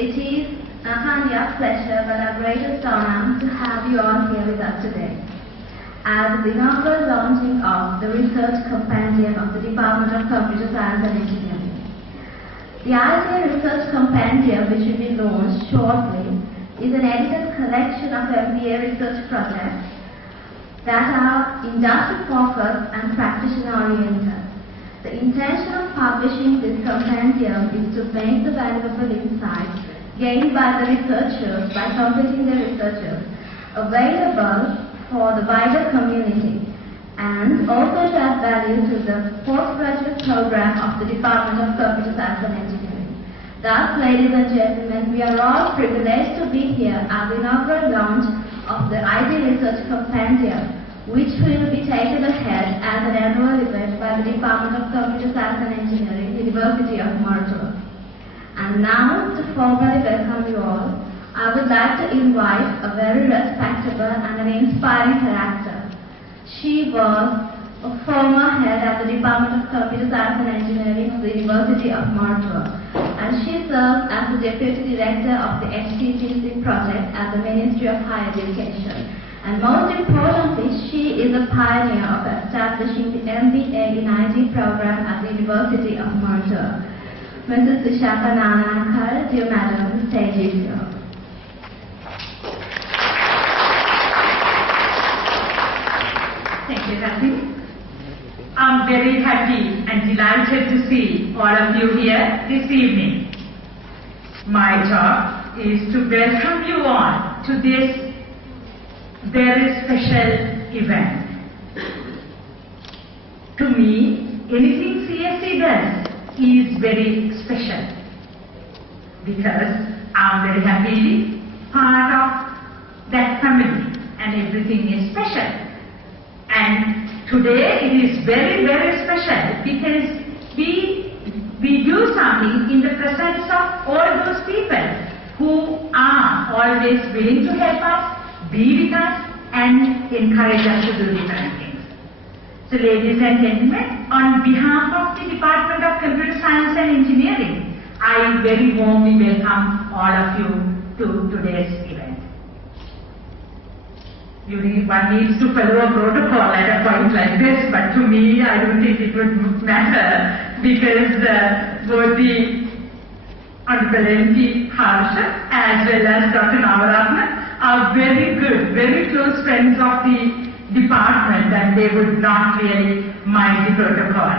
It is not only a pleasure but our greatest honor to have you all here with us today. As the inaugural launching of the Research Compendium of the Department of Computer Science and Engineering. The IIT Research Compendium, which will be launched shortly, is an edited collection of MBA research projects that are industry-focused and practitioner-oriented. The intention of publishing this compendium is to make the valuable insights gained by the researchers by completing their researches available for the wider community and also to add value to the postgraduate program of the Department of Computer Science and Engineering. Thus, ladies and gentlemen, we are all privileged to be here at the inaugural launch of the IT Research Compendium, which will be taken ahead as an annual event by the Department of Computer Science and Engineering, University of Martor. And now, to formally welcome you all, I would like to invite a very respectable and an inspiring character. She was a former head at the Department of Computer Science and Engineering of the University of Martor, and she serves as the Deputy Director of the HTCC project at the Ministry of Higher Education. And most importantly, she is a pioneer of establishing the MBA in IT program at the University of Martor. Mrs. Sushata Nanakar, dear Madam, the stage is yours. Thank you, Kathy. I'm very happy and delighted to see all of you here this evening. My job is to welcome you all to this very special event. To me, anything CSE does is very special because I'm very happily part of that family and everything is special. And today it is very, very special because we do something in the presence of all those people who are always willing to help us, be with us and encourage us to do different things. So ladies and gentlemen, on behalf of the Department of Computer Science and Engineering, I very warmly welcome all of you to today's event. One needs to follow a protocol at a point like this, but to me I don't think it would matter because both the Honorable MP Harsha as well as Dr. Navaratna are very good, very close friends of the department and they would not really mind the protocol.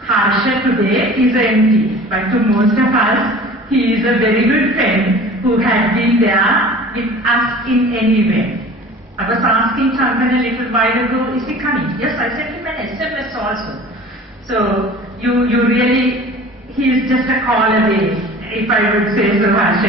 Harsha today is an MP, but to most of us, he is a very good friend who had been there with us in any way. I was asking Chandan a little while ago, is he coming? Yes, I sent him an SMS also. So, you really, he is just a call away, if I would say so, Harsha.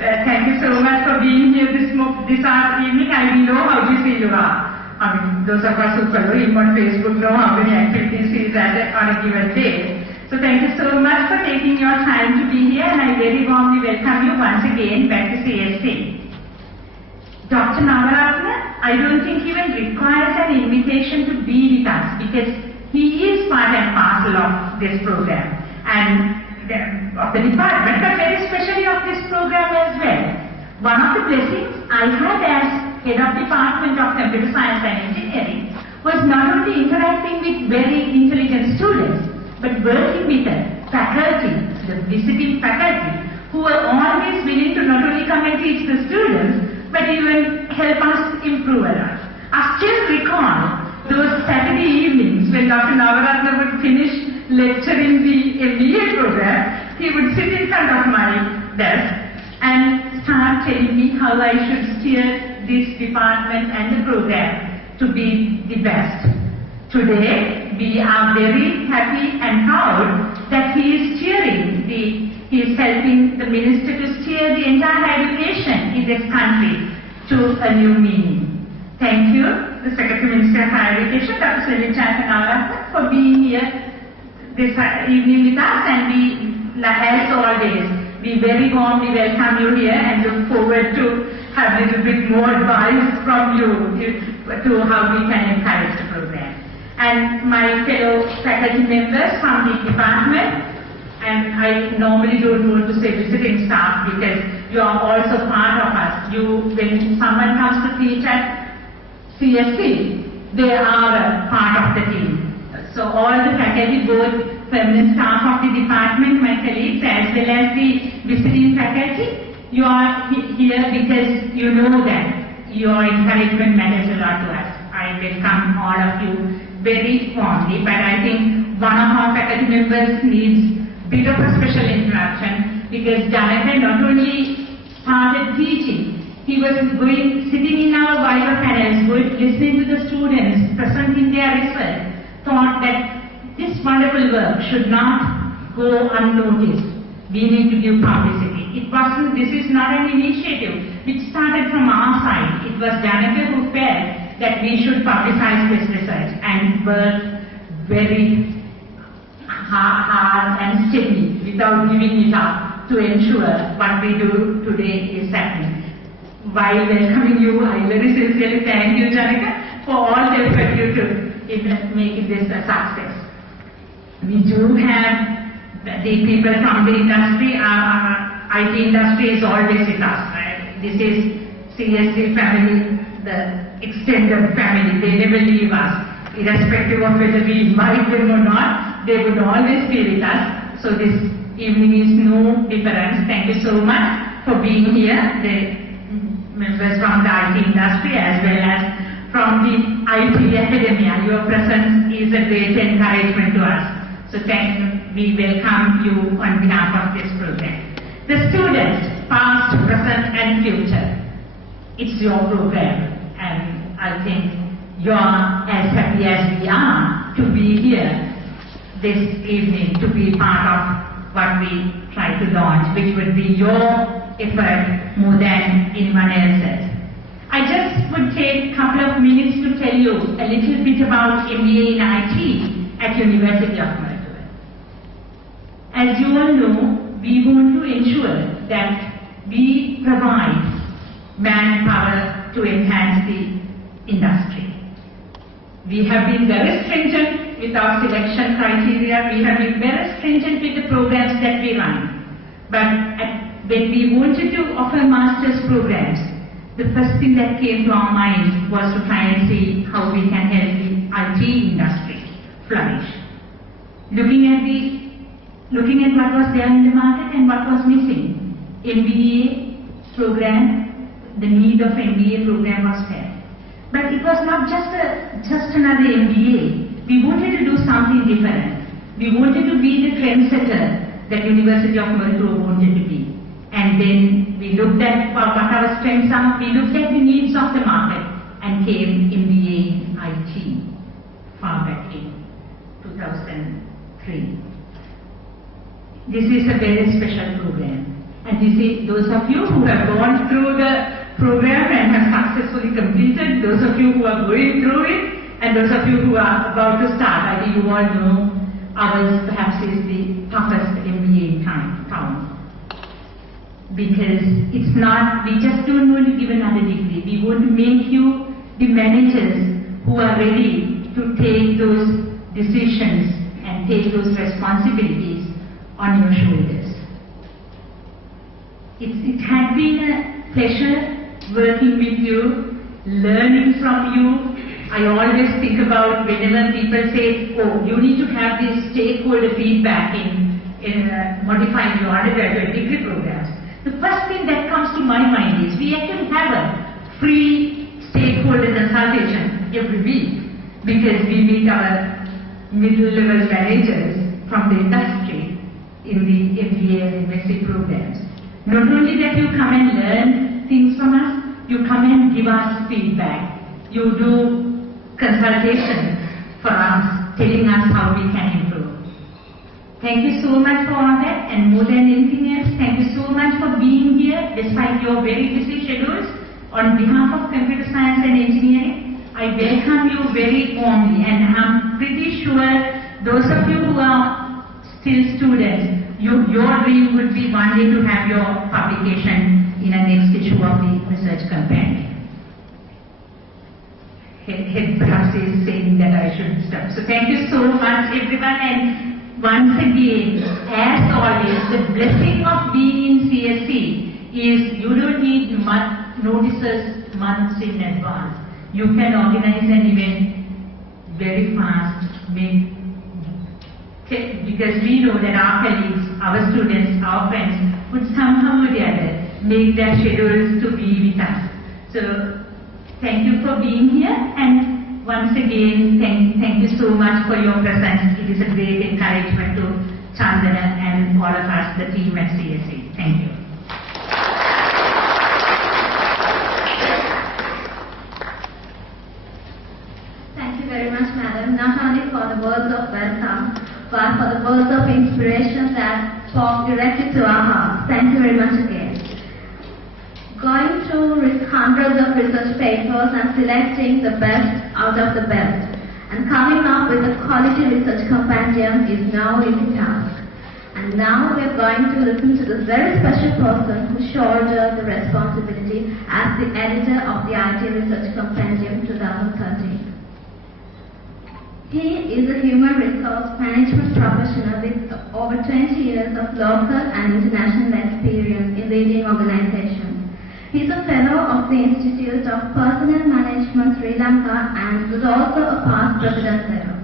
Thank you so much for being here this evening. I know how busy you are. I mean, those of us who follow him on Facebook know how many activities he is at on a given day. So thank you so much for taking your time to be here and I very warmly welcome you once again back to CSE. Dr. Navaratna, I don't think even requires an invitation to be with us because he is part and parcel of this program and of the department, but very especially of this program as well. One of the blessings I had as head of Department of Computer Science and Engineering was not only interacting with very intelligent students, but working with the faculty, the visiting faculty, who were always willing to not only come and teach the students, but even help us improve a lot. I still recall those Saturday evenings when Dr. Navaratna would finish lecturing the MBA program, he would sit in front of my desk and start telling me how I should steer this department and the program to be the best. Today, we are very happy and proud that he is steering he is helping the minister to steer the entire education in this country to a new meaning. Thank you, the Secretary Minister of Higher Education, Dr. Sunil Chantanala, for being here this evening with us, and we, as always, we very warmly welcome you here and look forward to have a little bit more advice from you to how we can encourage the program. And my fellow faculty members from the department, and I normally don't want to say visiting staff because you are also part of us. When someone comes to teach at CSE, they are a part of the team. So all the faculty, both permanent staff of the department, my colleagues, as well as the visiting faculty, you are here because you know that your encouragement matters a lot to us. I welcome all of you very warmly, but I think one of our faculty members needs a bit of a special introduction because Jonathan not only started teaching, he was sitting in our Viva panels, listening to the students, presenting their research, thought that this wonderful work should not go unnoticed. We need to give publicity. This is not an initiative which started from our side. It was Janaka who felt that we should publicize this research and work very hard and steady without giving it up to ensure what we do today is happening. While welcoming you, I very sincerely thank you, Janaka, for all the effort you took in making this a success. We do have the people from the industry. IT industry is always with us. Right? This is CSE family, the extended family. They never leave us. Irrespective of whether we invite them or not, they would always be with us. So this evening is no difference. Thank you so much for being here. The members from the IT industry as well as from the IT academia. Your presence is a great encouragement to us. So we welcome you on behalf of this program. The students, past, present and future, it's your program, and I think you are as happy as we are to be here this evening, to be part of what we try to launch, which would be your effort more than anyone else's. I just would take a couple of minutes to tell you a little bit about MBA in IT at University of Melbourne. As you all know, we want to ensure that we provide manpower to enhance the industry. We have been very stringent with our selection criteria. We have been very stringent with the programs that we run. But when we wanted to offer master's programs, the first thing that came to our mind was to try and see how we can help the IT industry flourish. Looking at what was there in the market and what was missing. MBA program, the need of MBA program was there. But it was not just another MBA. We wanted to do something different. We wanted to be the trendsetter that University of Melbourne wanted to be. And then we looked at what our strengths are, we looked at the needs of the market and came MBA in IT far back in 2003. This is a very special program. And you see, those of you who have gone through the program and have successfully completed, those of you who are going through it, and those of you who are about to start, I think you all know ours perhaps is the toughest MBA in town. Because it's not, we just don't want to give another degree. We want to make you the managers who are ready to take those decisions and take those responsibilities on your shoulders. It had been a pleasure working with you, learning from you. I always think about whenever people say, oh, you need to have this stakeholder feedback in modifying your undergraduate degree programs. The first thing that comes to my mind is we actually have a free stakeholder consultation every week because we meet our middle-level managers from the industry in the MBA and MSc programs. Not only that you come and learn things from us, you come and give us feedback. You do consultation for us, telling us how we can improve. Thank you so much for all that, and more than anything else, thank you so much for being here despite your very busy schedules. On behalf of Computer Science and Engineering, I welcome you very warmly, and I'm pretty sure those of you who are still students, your dream would be one day to have your publication in the next issue of the Research Compendium. Head perhaps is saying that I should stop. So thank you so much everyone, and once again, as always, the blessing of being in CSE is you don't need notices months in advance. You can organize an event very fast, because we know that our colleagues, our students, our friends would somehow or the other make their schedules to be with us. So thank you for being here, and once again, thank you so much for your presence. It is a great encouragement to Chandana and all of us, the team at CSE. Thank you. Thank you very much, madam, not only for the words of welcome, but for the words of inspiration that talk directly to our hearts. Thank you very much again. Going through hundreds of research papers and selecting the best out of the best and coming up with a quality research compendium is no easy task. And now we are going to listen to this very special person who shouldered the responsibility as the editor of the IT Research Compendium 2013. He is a human resource management professional with over 20 years of local and international experience in leading organizations. He is a fellow of the Institute of Personnel Management Sri Lanka and was also a past president there.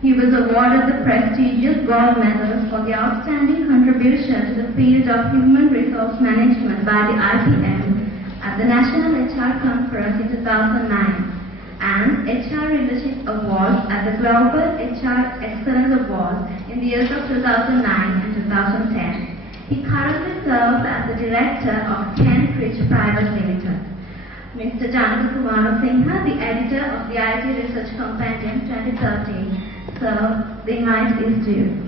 He was awarded the prestigious gold medal for the outstanding contribution to the field of human resource management by the IPM at the National HR Conference in 2009 and HR Leadership Awards at the Global HR Excellence Awards in the years of 2009 and 2010. He currently serves as the director of Kent Ridge Private Limited. Mr. Janaka Kumar Singha, the editor of the IT Research Compendium 2013. So, the mic is due.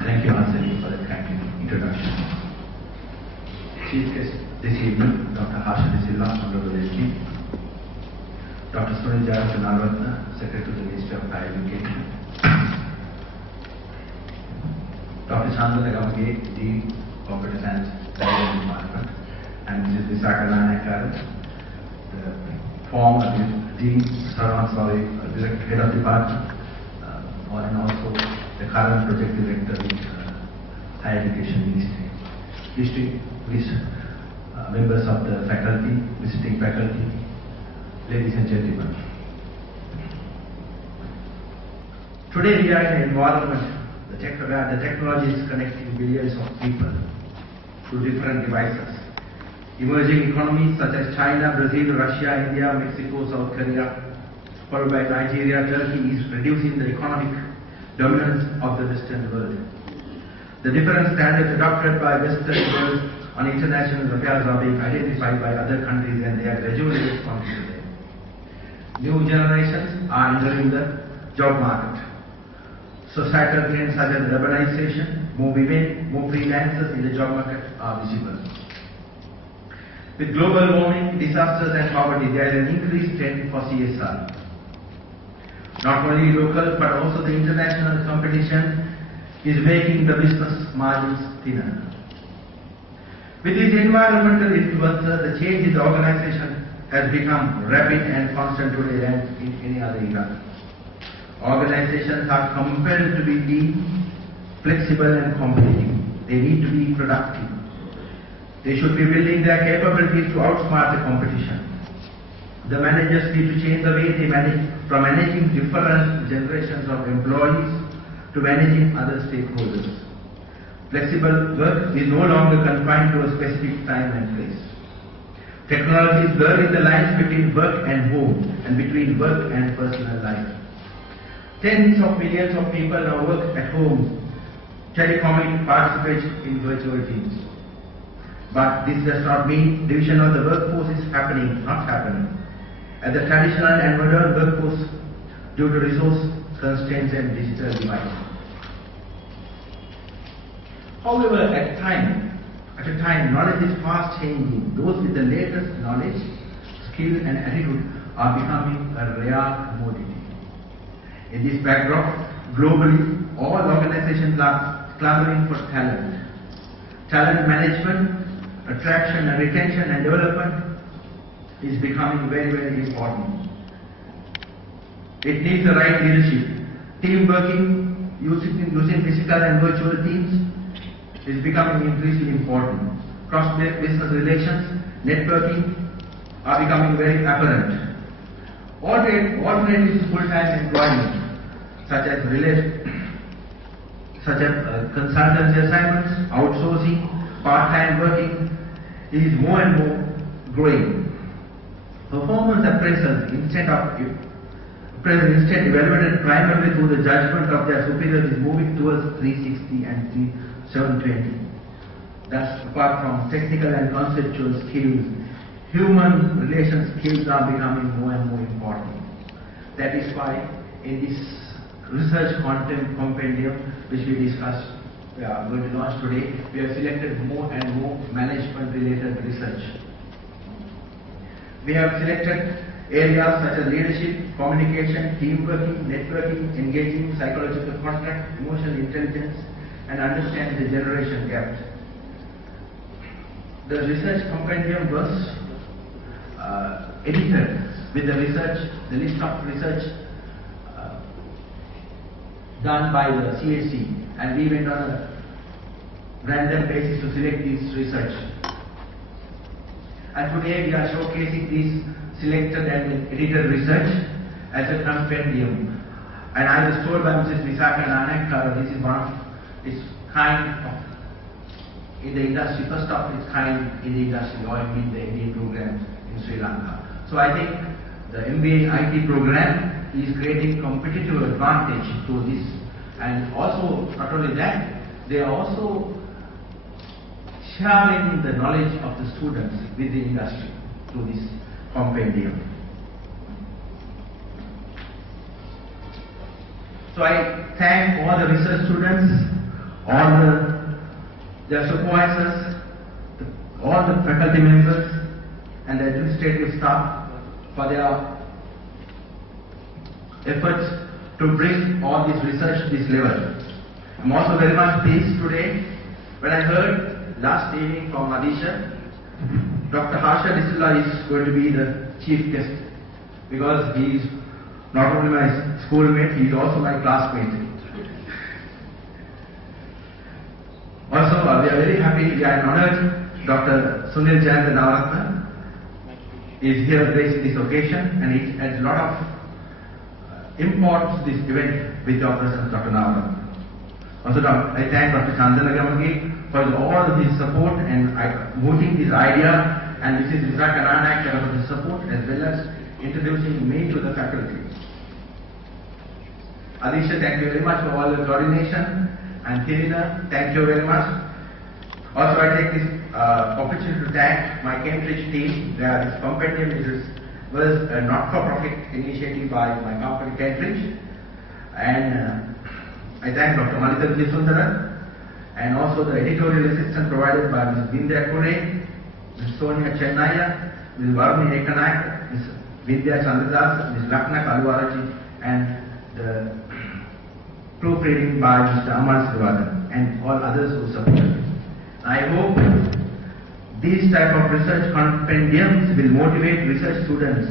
Thank you, Ansari, for the kind introduction. Chief guest this evening, Dr. Harsha De Silva, Honorable SG. Dr. Sunil Nalvatna, Secretary to the Ministry of Higher Education. Dr. Chandana Gamge, Dean of Computer Science Department, and Mrs. Visakha Nanakar, the former Dean Sarwan Sawi, Head of Department, and also the current Project Director in Higher Education Ministry. Members of the faculty, visiting faculty, ladies and gentlemen. Today we are in an environment where the technology is connecting billions of people through different devices. Emerging economies such as China, Brazil, Russia, India, Mexico, South Korea, followed by Nigeria, Turkey is reducing the economic dominance of the Western world. The different standards adopted by Western world on international affairs are being identified by other countries and they are gradually responding to them. New generations are entering the job market. Societal trends such as urbanization, more women, more freelancers in the job market are visible. With global warming, disasters and poverty, there is an increased trend for CSR. Not only local but also the international competition is making the business margins thinner. With this environmental influencer, the change in the organization has become rapid and constant today than in any other era. Organizations are compelled to be lean, flexible and competitive. They need to be productive. They should be building their capabilities to outsmart the competition. The managers need to change the way they manage, from managing different generations of employees to managing other stakeholders. Flexible work is no longer confined to a specific time and place. Technology is blurring the lines between work and home and between work and personal life. Tens of millions of people now work at home, telecomming, participate in virtual teams. But this does not mean division of the workforce is not happening. At the traditional and modern workforce due to resource constraints and digital devices. However, at a time, knowledge is fast changing. Those with the latest knowledge, skill and attitude are becoming a rare commodity. In this backdrop, globally, all organizations are clamoring for talent. Talent management, attraction and retention and development is becoming very, very important. It needs the right leadership. Team working, using physical and virtual teams is becoming increasingly important. Cross-business relations, networking are becoming very apparent. Alternatives to full-time employment, such as consultancy assignments, outsourcing, part-time working, is more and more growing. Performance appraisals instead evaluated primarily through the judgment of their superiors is moving towards 360 and 720. Thus, apart from technical and conceptual skills, human relation skills are becoming more and more important. That is why in this research compendium, which we discussed, we are going to launch today, we have selected more and more management-related research. We have selected areas such as leadership, communication, team working, networking, engaging, psychological contact, emotional intelligence, and understanding the generation gap. The research compendium was edited with the list of research done by the CSE, and we went on a random basis to select this research. And today we are showcasing this selected and edited research as a compendium. And I was told by Mrs. Visakha Nanak, this is one of its kind of in the industry, first of its kind in the industry, UoM, the MBA program in Sri Lanka. So I think the MBA IT program is creating competitive advantage to this. And also, not only that, they are also sharing the knowledge of the students with the industry through this compendium. So I thank all the research students, all their supervisors, all the faculty members and the administrative staff for their efforts to bring all this research to this level. I'm also very much pleased today when I heard last evening from Adisha, Dr. Harsha Disula is going to be the chief guest because he is not only my schoolmate, he is also my classmate. Also, we are very happy and honored Dr. Sunil Jayant Navaratna is here gracing this occasion, and it adds a lot of importance to this event with your presence, Dr. Navaratna. Also, I thank Dr. Chandana Gamagi for all of his support and voting this idea, and Mrs. Visakha Nanak for his support as well as introducing me to the faculty. Adisha, thank you very much for all the coordination, and Tirina, thank you very much. Also, I take this opportunity to thank my Cambridge team. This compendium was a not-for-profit initiative by my company Cambridge, and I thank Dr. Malita Vijayasundara, and also the editorial assistance provided by Ms. Vindhya Kure, Ms. Sonia Chennaya, Ms. Varuni Ekanak, Ms. Vidya Chandradas, Ms. Lakna Kalwaraji, and the proofreading by Mr. Amal Srivadan, and all others who supported. I hope these type of research compendiums will motivate research students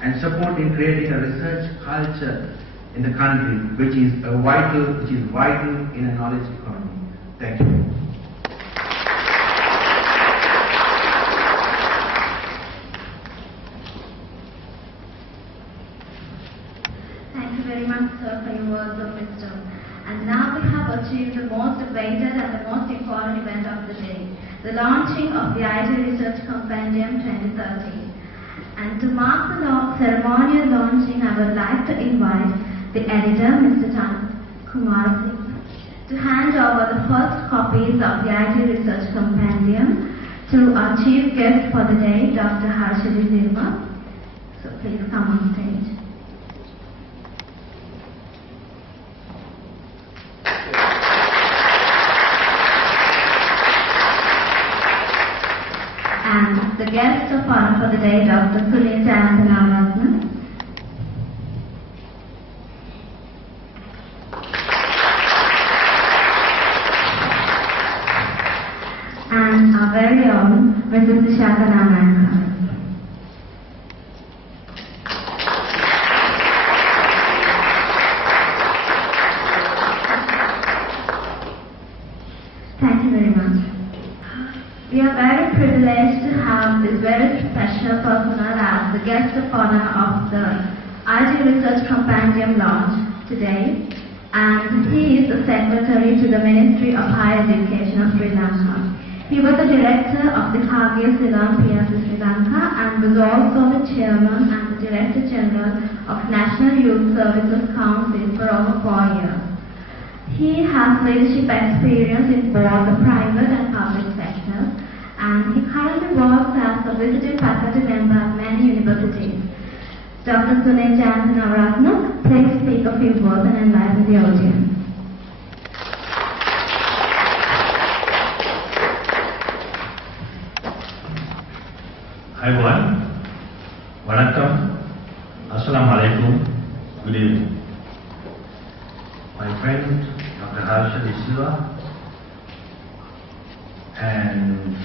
and support in creating a research culture in the country, which is vital in a knowledge economy. Thank you. Thank you very much, sir, for your words of wisdom. And now we have achieved the most awaited and the most important event of the day, the launching of the IT Research Compendium 2013. And to mark the ceremonial launching, I would like to invite the editor, Mr. Kumar Singh, to hand over the first copies of the IT Research Compendium to to our chief guest for the day, Dr. Harshali Silva. So please come on stage. And the guest of honor for the day, Dr. Sunita Anthanaratnam. And our very own Mrs. Vishaka Ramanka. Thank you very much. We are very privileged to have this very special personnel as the guest of honor of the IG Research Compendium launch today, and he is the Secretary to the Ministry of Higher Education of Sri Lanka. He was the Director of the Cargill Ceylon PLC Sri Lanka and was also the Chairman and the Director General of National Youth Services Council for over 4 years. He has leadership experience in both the private and public sectors, and he currently works as a visiting faculty member at many universities. Dr. Sunita Anthanaratnam, please speak a few words and enlighten the audience. Hi everyone, Vanakkam, Assalamu alaikum, good evening. My friend Dr. Harshali Silva and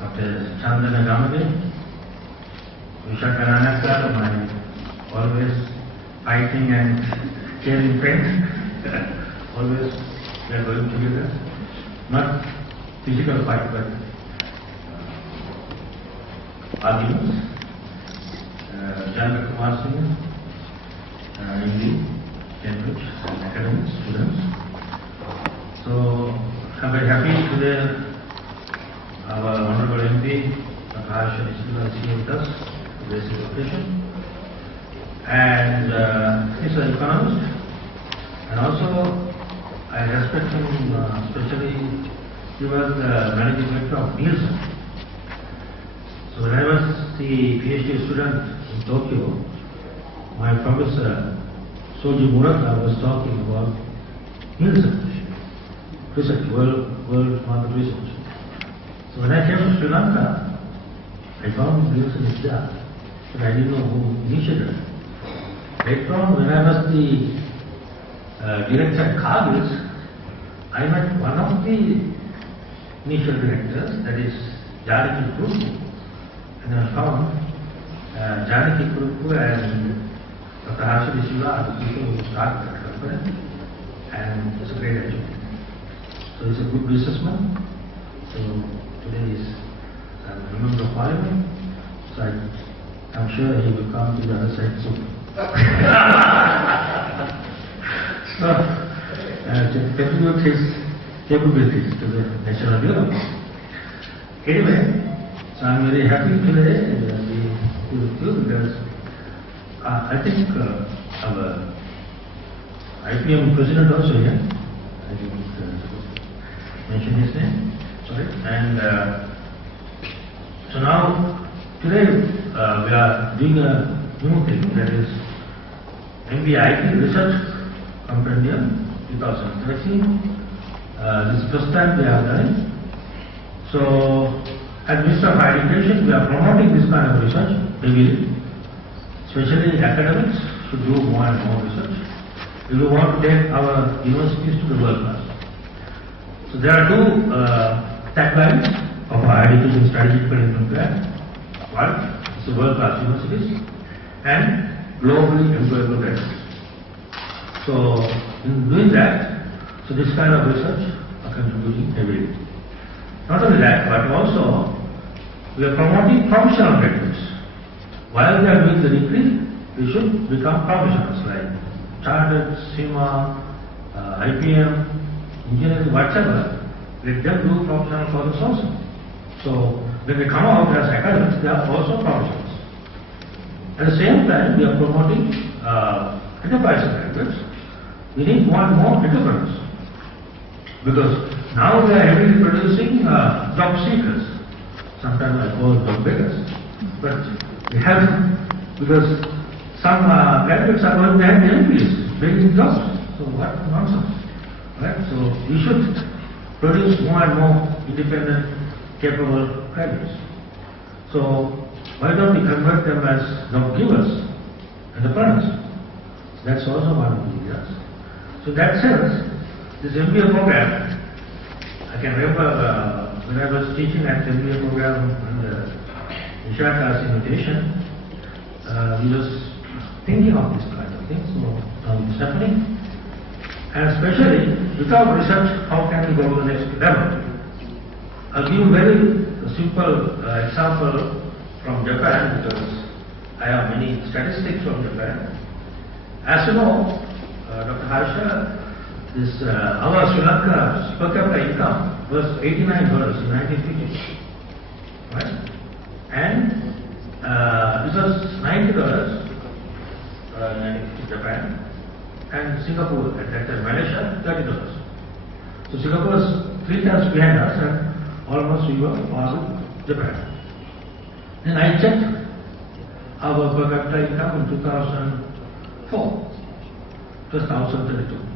Dr. Chandana Gamade, Vishaka Ranaka, my always fighting and caring friend, always we are going together, not physical fight but arguments. Chandra Kumar Singh, Hindi, Cambridge, and academic students. So I'm very happy today our Honorable MP, Dr. Harshali Silva, is here with us to this occasion. And he's an economist, and also I respect him especially. He was the managing director of Nielsen. So when I was the PhD student in Tokyo, my professor Soji Murata was talking about Nielsen research, world market research. So when I came to Sri Lanka, I found Nielsen is there, but I didn't know who initiated it. Later on, when I was the director at Cargill, I met one of the initial directors, that is Janaki Kurupu. And I found Janaki Kurupu and Dr. Harshali Silva are the people who started that company, and it's a great achievement. So he's a good businessman. So today is a member of Parliament. So I'm sure he will come to the other side soon. So to contribute his capabilities to the national development. Anyway, so I'm very happy today to be with you because I think our IPM president also here. I didn't mention his name. Sorry. And so now today we are doing a new thing, that is MBA Research Compendium 2013. This is the first time we have done it. So at Ministry of Higher Education, we are promoting this kind of research heavily. Especially academics should do more and more research. We will want to take our universities to the world class. So there are two taglines of our education strategic curriculum plan. One is the world class universities and globally employable graduates. So in doing that, so this kind of research are contributing heavily. Not only that, but also we are promoting professional graduates. While we are doing the degree, we should become professionals like chartered, CIMA, IPM, engineering, whatever. Let them do professional courses also. So when they come out as academics, they are also professionals. At the same time, we are promoting enterprise graduates. We need more and more entrepreneurs. Because now we are heavily producing job seekers. sometimes I call them beggars. But we have to, because some graduates are going behind the MBAs, begging jobs. So what nonsense, right? So we should produce more and more independent, capable graduates. So why don't we convert them as job givers, entrepreneurs? That's also one of the ideas. So in that sense, this MBA program, I can remember when I was teaching at the MBA program in the Ishaka's invitation, we was thinking of this kind of thing. So now it's happening. And especially without research, how can we go to the next level? I'll give you a very simple example from Japan, because I have many statistics from Japan. As you know, Dr. Harsha, this our Sri Lanka per capita income was $89 in 1950, right? And this was $90 in Japan, and Singapore at that time, Malaysia, $30. So Singapore was 3 times behind us, and almost we were on with Japan. Then I checked our per capita income in 2004. It was 1,032.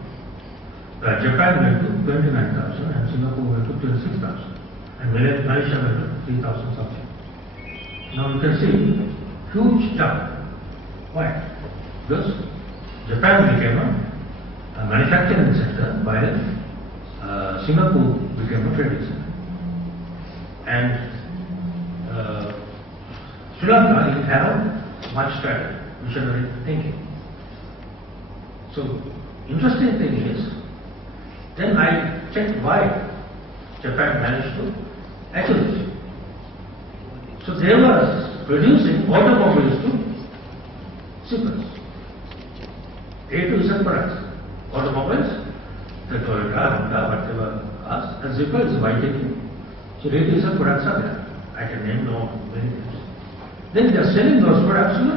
Japan went to 29,000 and Singapore went to 26,000 and Malaysia went to 3,000 something. Now you can see huge jump. Why? Because Japan became a manufacturing center while Singapore became a trading center. And Sri Lanka didn't have much strategy, visionary thinking. So, interesting thing is, then I checked why Japan managed to achieve it. So they were producing automobiles to zippers, A to Z products. Automobiles, the Toyota, Honda, whatever cars, and zipper is YTQ. So A to Z products are there. I can name no many things. Then they are selling those products to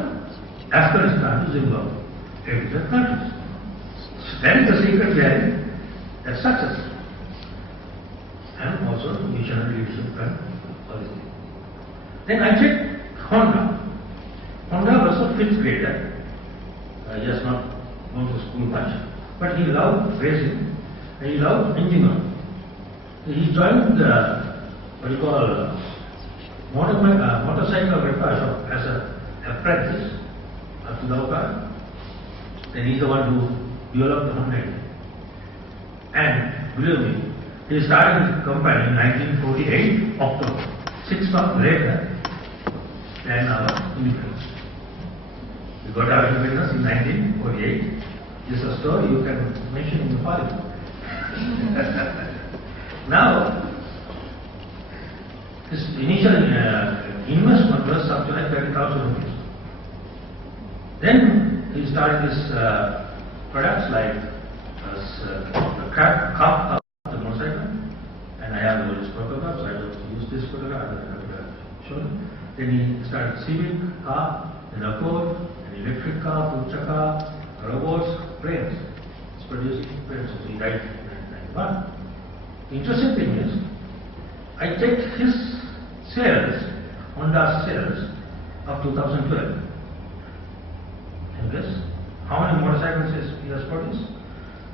Afghanistan, to Zimbabwe, A to Z countries. So that is the secret behind that success. And also visionary leadership and policy. Then I checked Honda. Honda was a 5th grader. He has not gone to school much, but he loved racing and he loved engineering. He joined what you call motorcycle repair shop as an apprentice to the car. Then he's the one who developed the Honda engine. And believe me, he started his company in 1948, October, 6 months later than our independence. We got our independence in 1948. This is a story you can mention in the parliament. Now, his initial investment was something like 30,000 rupees. Then he started his products like the cup of the motorcycle, and I have all these photographs. I don't use this photograph, I have shown. Then he started Civic car, then Accord, an electric car, future car, robots, planes. It's producing planes. So he died in 1991. The interesting thing is, I checked his sales, Honda's sales of 2012. And guess how many motorcycles he has produced?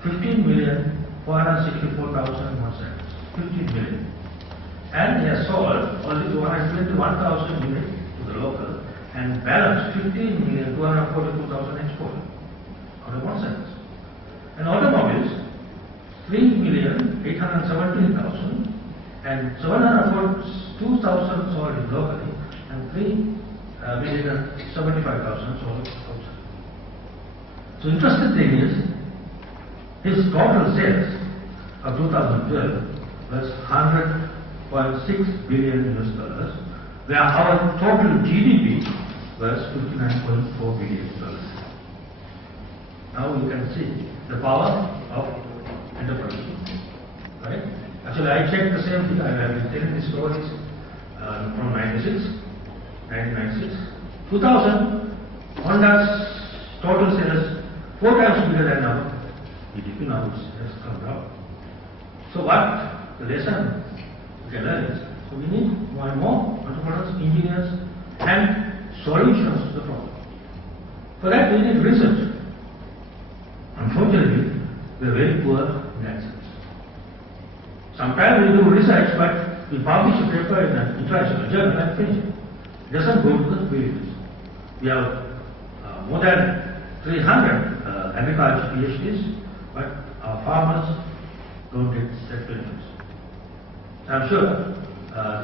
15,464,000 motorcycles. 15 million. And he has sold only 221,000 units to the local and balanced 15,242,000 export on the motorcycles. And automobiles, 3,817,000 and 742,000 sold locally and 3,075,000 sold outside. So interesting thing is, his total sales of 2012 was $100.6 billion US dollars, where our total GDP was $59.4 billion. Now you can see the power of entrepreneurship, right? Actually, I checked the same thing. I have been telling these stories from 1996. 2000, Honda's total sales 4 times bigger than our GDP. Now it has come down. So what the lesson we can learn is, so we need more and more engineers, and solutions to the problem. For that, we need research. Unfortunately, we are very poor in that sense. Sometimes we do research, but we publish a paper in an international journal and finish it. It doesn't go to the field. We have more than 300 agriculture PhDs, but our farmers don't get certificates. I'm sure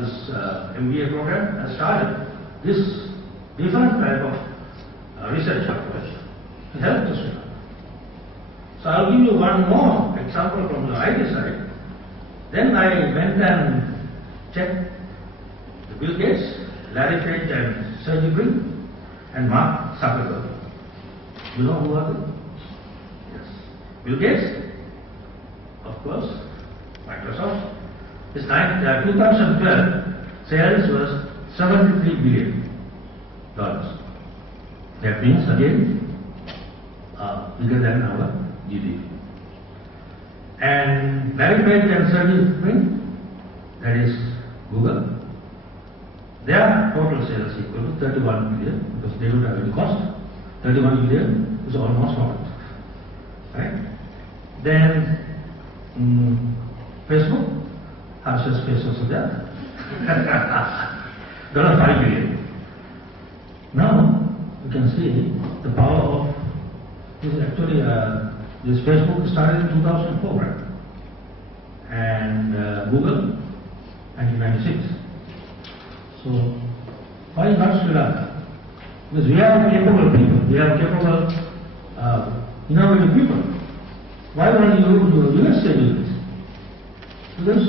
this MBA program has started this different type of research approach to help the student. So I'll give you one more example from the IT side. Then I went and checked the Bill Gates, Larry Page and Sergey Brin, and Mark Zuckerberg. You know who are they? Yes. Bill Gates, of course, Microsoft. His 2012 sales was $73 billion. That means again bigger than our GDP. And Larry Page and Sergey Brin, that is Google, their total sales equal to 31 billion because they don't have any cost. 31 billion is almost not. Right? Then Facebook has a space also there. $5 billion. Now you can see the power of this. Actually, this Facebook started in 2004, right? And Google 1996. So why not Sri Lanka? Because we have capable people, we have capable innovative people. Why won't you do USA do this? Because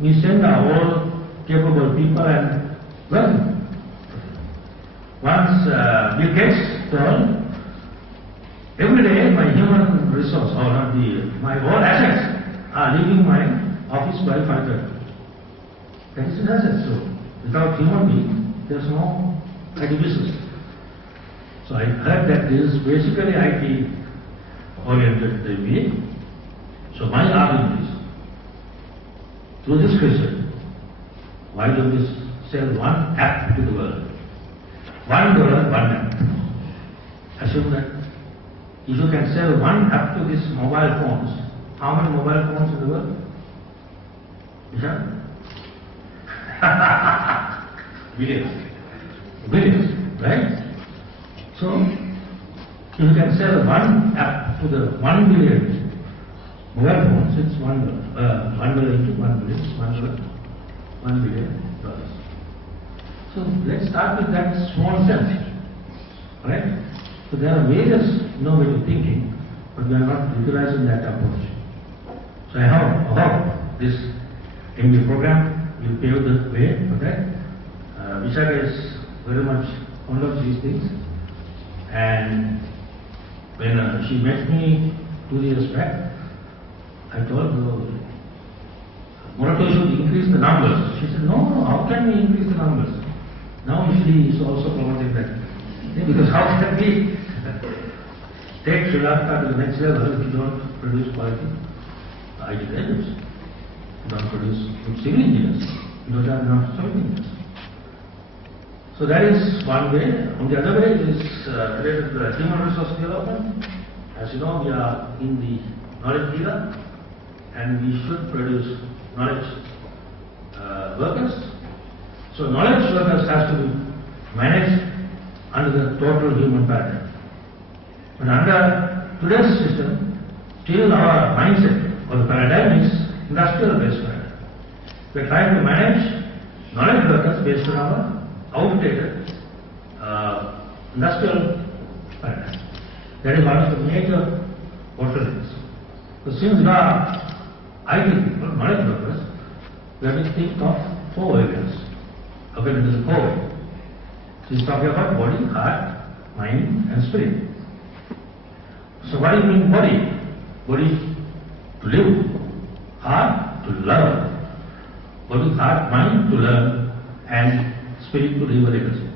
we send our all capable people and well, once Bill Gates told, every day my human resource or not my all assets are leaving my office by 5:30. That is an asset. So without human being, there is no IT business. So I heard that this is basically IT oriented MBA. So my argument is, through this question, why don't we sell one app to the world? $1, one app. Assume that if you can sell one app to these mobile phones, how many mobile phones in the world? Yeah? Billions, right? So, if you can sell one app to the 1 billion mobile phones, it's $1. $1 into 1 billion, $1 billion. So let's start with that small sense, right? So there are various innovative thinking, but we are not utilizing that approach. So I hope this MBA program will pave the way for that. Vishaka is very much fond of these things, and when she met me 2 years back, I told her, Morato should increase the numbers. She said, no, how can we increase the numbers? Now she is also promoting that. Because how can we take Sri Lanka to the next level if you don't produce quality IT graduates? You don't produce good civil engineers. You don't have enough civil engineers. So that is one way. On the other way is related to the human resource development. As you know, we are in the knowledge era, and we should produce knowledge workers. So knowledge workers has to be managed under the total human paradigm. But under today's system, still our mindset or the paradigm is industrial-based paradigm. We are trying to manage knowledge workers based on our outdated industrial paradigm. That is one of the major bottlenecks. So since we are IT people, knowledge workers, we have to think of 4 areas. According to the code, she's talking about body, heart, mind, and spirit. So what do you mean body? Body to live, heart to love, body, heart, mind to learn, and spirit to live a legacy.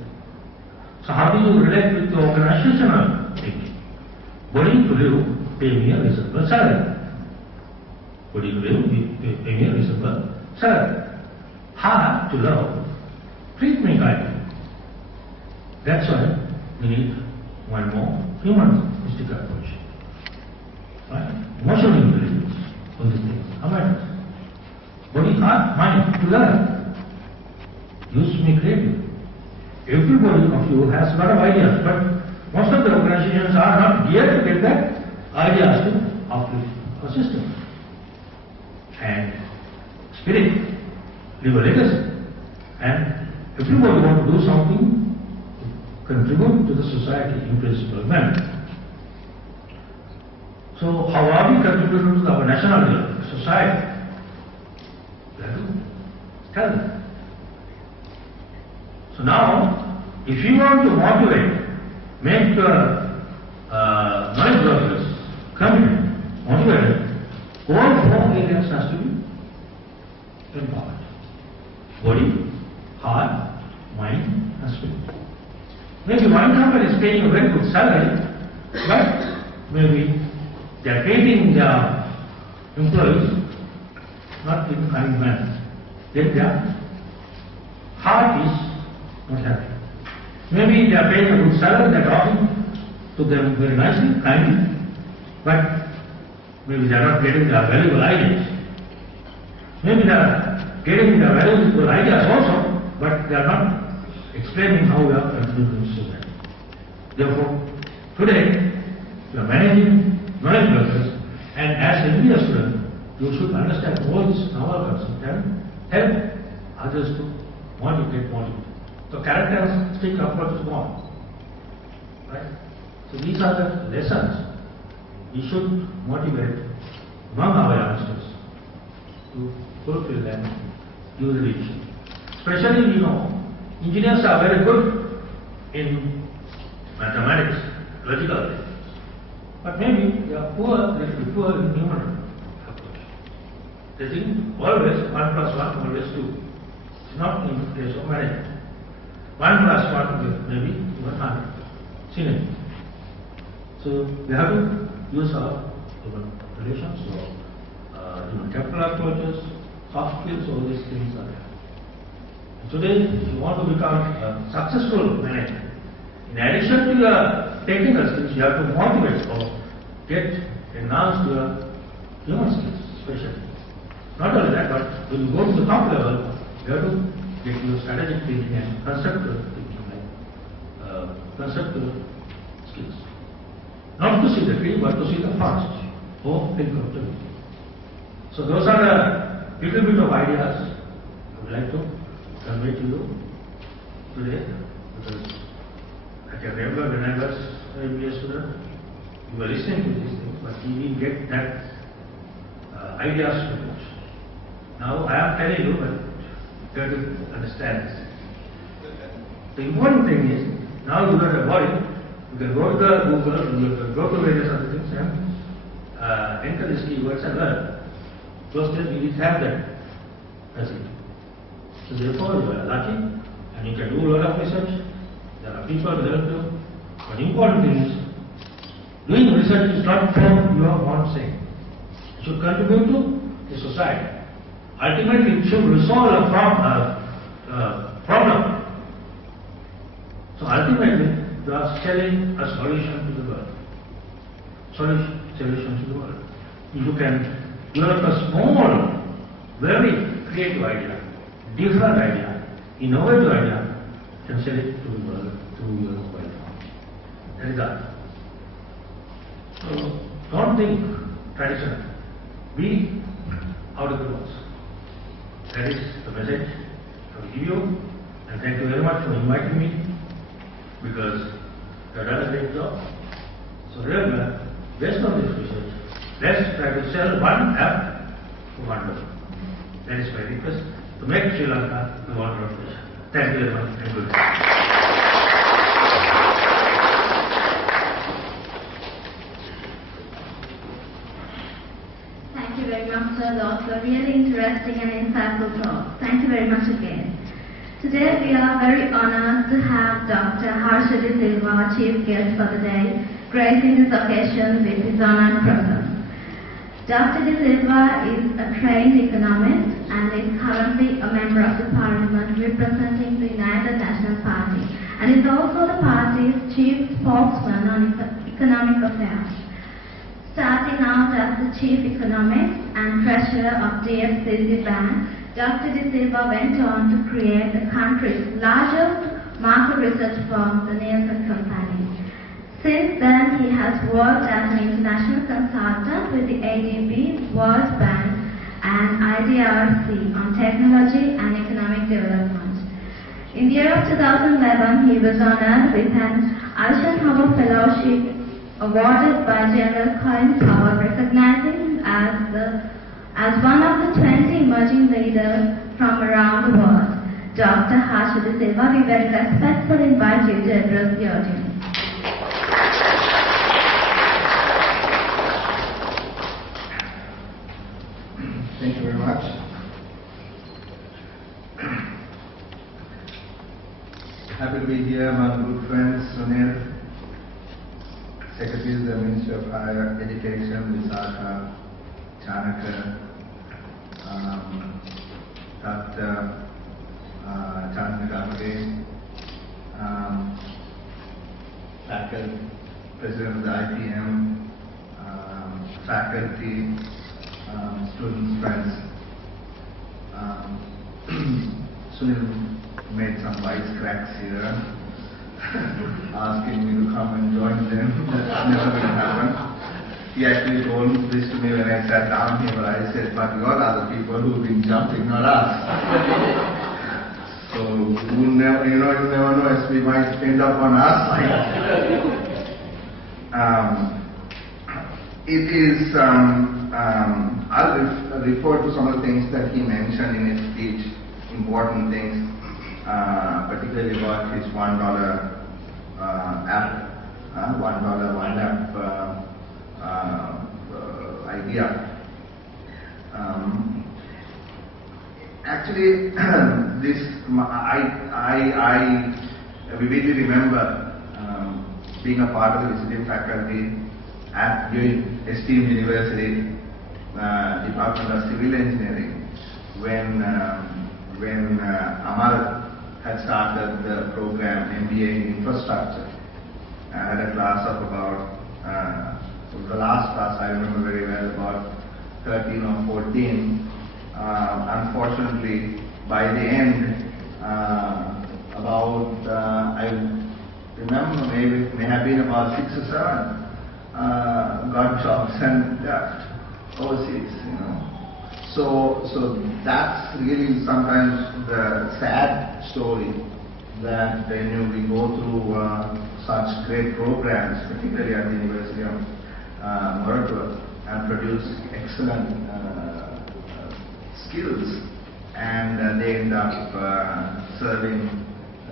So how do you relate with the organizational thinking? Body to live, pay me a reasonable salary. Body to live, pay me a reasonable salary. Heart to love, treat me kindly. That's why we need one more humanistic approach. Right? Emotional intelligence on these things. Awareness. Body, heart, mind to learn. Use me creative. Everybody of you has a lot of ideas, but most of the organizations are not geared to get that ideas to uplift our system. And spirit, leave a legacy. And everybody want to do something to contribute to the society in principle manner. So how are we contributing to our national society? We have to tell them. So now, if you want to motivate, make knowledge workers committed, motivated, all four areas has to be empowered. Body, heart, mind, and spirit. Maybe one company is paying a very good salary, but maybe they are paying their employees not in a kind manner. Then their heart is not happy. Maybe they are paying a good salary, they are talking to them very nicely, kindly, but maybe they are not getting their valuable ideas. Maybe they are getting their valuable ideas also, but they are not explaining how we are contributing to society. Therefore, today, you are managing knowledge workers, and as an MBA student, you should understand all these novel concepts and help others to motivate. So characteristic approach is one. Right? So these are the lessons we should motivate among our youngsters to fulfill them, do the leadership. Especially, engineers are very good in mathematics, logical things. But maybe they are poor in human approach. They think always 1 plus 1 always 2. It's not in the case of management. 1 plus 1 maybe even 100. Synergy. So we have to use our human relations, human capital approaches, soft skills, all these things are there. And today, if you want to become a successful manager, in addition to your technical skills, you have to motivate or enhance your human skills, especially. Not only that, but when you go to the top level, you have to get your strategic thinking and conceptual thinking, like conceptual skills. Not to see the tree, but to see the forest or think of the tree. So those are a little bit of ideas I would like to convey to you today, because I can remember when I was an MBA student, you were listening to these things, but you didn't get that ideas so much. Now I am telling you, but you have to understand this. The important thing is, now you have a body, you can go to the Google, you can go to various other things and enter these keywords and learn. Those days we didn't have that facility. So therefore you are lucky and you can do a lot of research. There are people to help you. But important thing is, doing research is not for your own sake. It should contribute to the society. Ultimately, it should resolve a problem. So ultimately, you are selling a solution to the world. Solution to the world. If you can develop a small, very creative idea, different idea, innovative idea, you can sell it to the world through your mobile phone. That is that. So don't think traditional. Be out of the box. That is the message I will give you, and thank you very much for inviting me, because you have done a great job. So remember, based on this research, let's try to sell one app for one dollar. That is my request, to make Sri Lanka the wonder of Asia. Thank you very much and good night. Thank you very much, Sir. Those were really interesting and insightful talks. Thank you very much again. Today we are very honored to have Dr. Harsha De Silva, Chief Guest for the day, gracing this occasion with his honored presence. Dr. De Silva is a trained economist and is currently a member of the Parliament representing the United National Party and is also the party's chief spokesman on economic affairs. Starting out as the chief economist and treasurer of DFCC Bank, Dr. De Silva went on to create the country's largest market research firm, the Nielsen Company. Since then, he has worked as an international consultant with the ADB, World Bank, and IDRC on technology and economic development. In the year of 2011, he was honored with an Eisenhower Fellowship awarded by General Colin Powell, recognizing him as one of the 20 emerging leaders from around the world. Dr. Harsha De Silva, we very respectfully invite you to address the audience. Thank you very much. Happy to be here among good friends, Sunil, Secretary of the Ministry of Higher Education, Visakha, Chanaka, Dr. Chanaka, faculty, President of the IPM, faculty, students, friends. Sunil made some wisecracks here, asking me to come and join them. That never will happen. He actually told this to me when I sat down here, but I said, but you all are the people who've been jumping, not us. So you never know if we might end up on our side. It is, I'll refer to some of the things that he mentioned in his speech, important things, particularly about his $1 app, $1 app idea. Actually, this I vividly remember being a part of the visiting faculty at esteemed university, Department of Civil Engineering, when Amal had started the program MBA in Infrastructure. I had a class of about, the last class I remember very well, about 13 or 14. Unfortunately, by the end, I remember may have been about 6 or 7 got jobs and left overseas, So that's really sometimes the sad story, that when we go through such great programs, particularly at the University of Moratuwa, and produce excellent skills, and they end up serving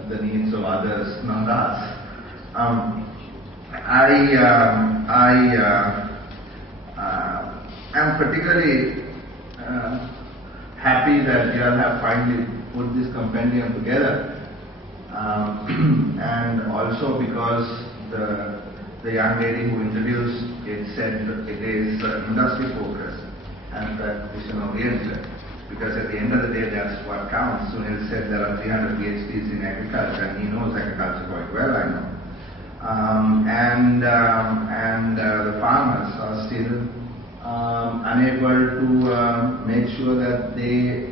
the needs of others, not us. I'm particularly happy that you all have finally put this compendium together, and also because the young lady who introduced it said that it is industry focused and practitioner oriented, because at the end of the day that's what counts. Sunil said there are 300 PhDs in agriculture, and he knows agriculture quite well, I know. The farmers are still unable to make sure that they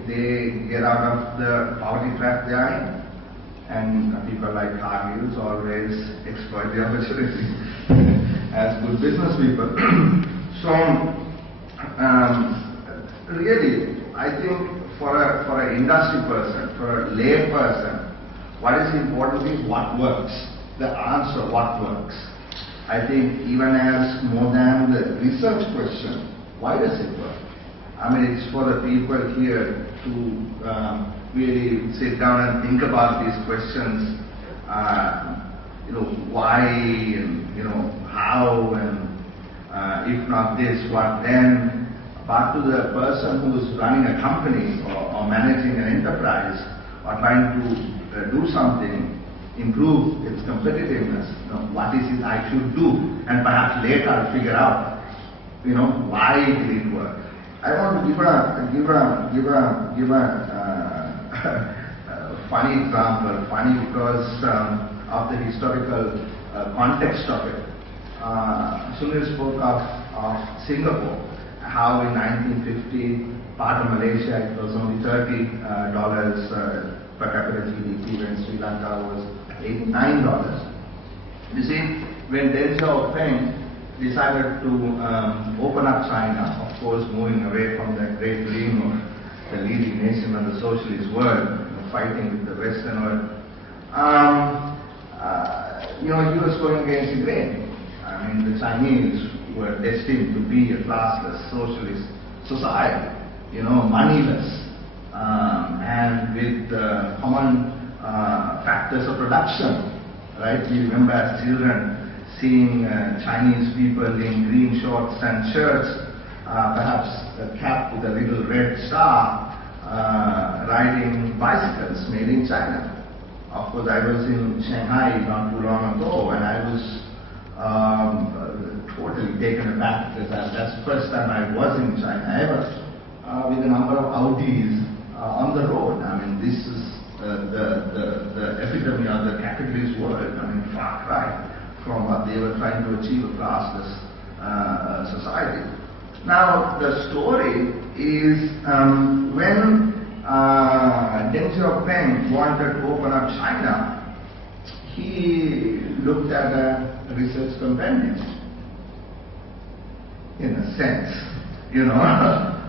get out of the poverty trap they are in. And people like Cargill's always exploit the opportunity as good business people. So really, I think for an industry person, for a lay person, what is important is what works. The answer, what works. I think even as more than the research question, why does it work? I mean, it's for the people here to really sit down and think about these questions. Why and how, and if not this, what then? But to the person who is running a company or managing an enterprise or trying to do something, improve its competitiveness, what is it I should do? And perhaps later I'll figure out, why did it work? I want to give a funny example. Funny because of the historical context of it. Sunil spoke of Singapore, how in 1950, part of Malaysia, it was only $30 per capita GDP, when Sri Lanka was $89. You see, when Deng Xiaoping decided to open up China, of course moving away from that great dream of the leading nation of the socialist world, fighting with the Western world, he was going against the grain. I mean, the Chinese were destined to be a classless socialist society, moneyless, and with common factors of production, right? We remember as children seeing Chinese people in green shorts and shirts, perhaps a cap with a little red star, riding bicycles made in China. Of course, I was in Shanghai not too long ago, and I was totally taken aback, because that's the first time I was in China ever, with a number of Audis on the road. I mean, this is the epitome of the capitalist world. I mean, far cry from what they were trying to achieve, a classless society. Now, the story is when Deng Xiaoping wanted to open up China, he looked at a research compendium, in a sense,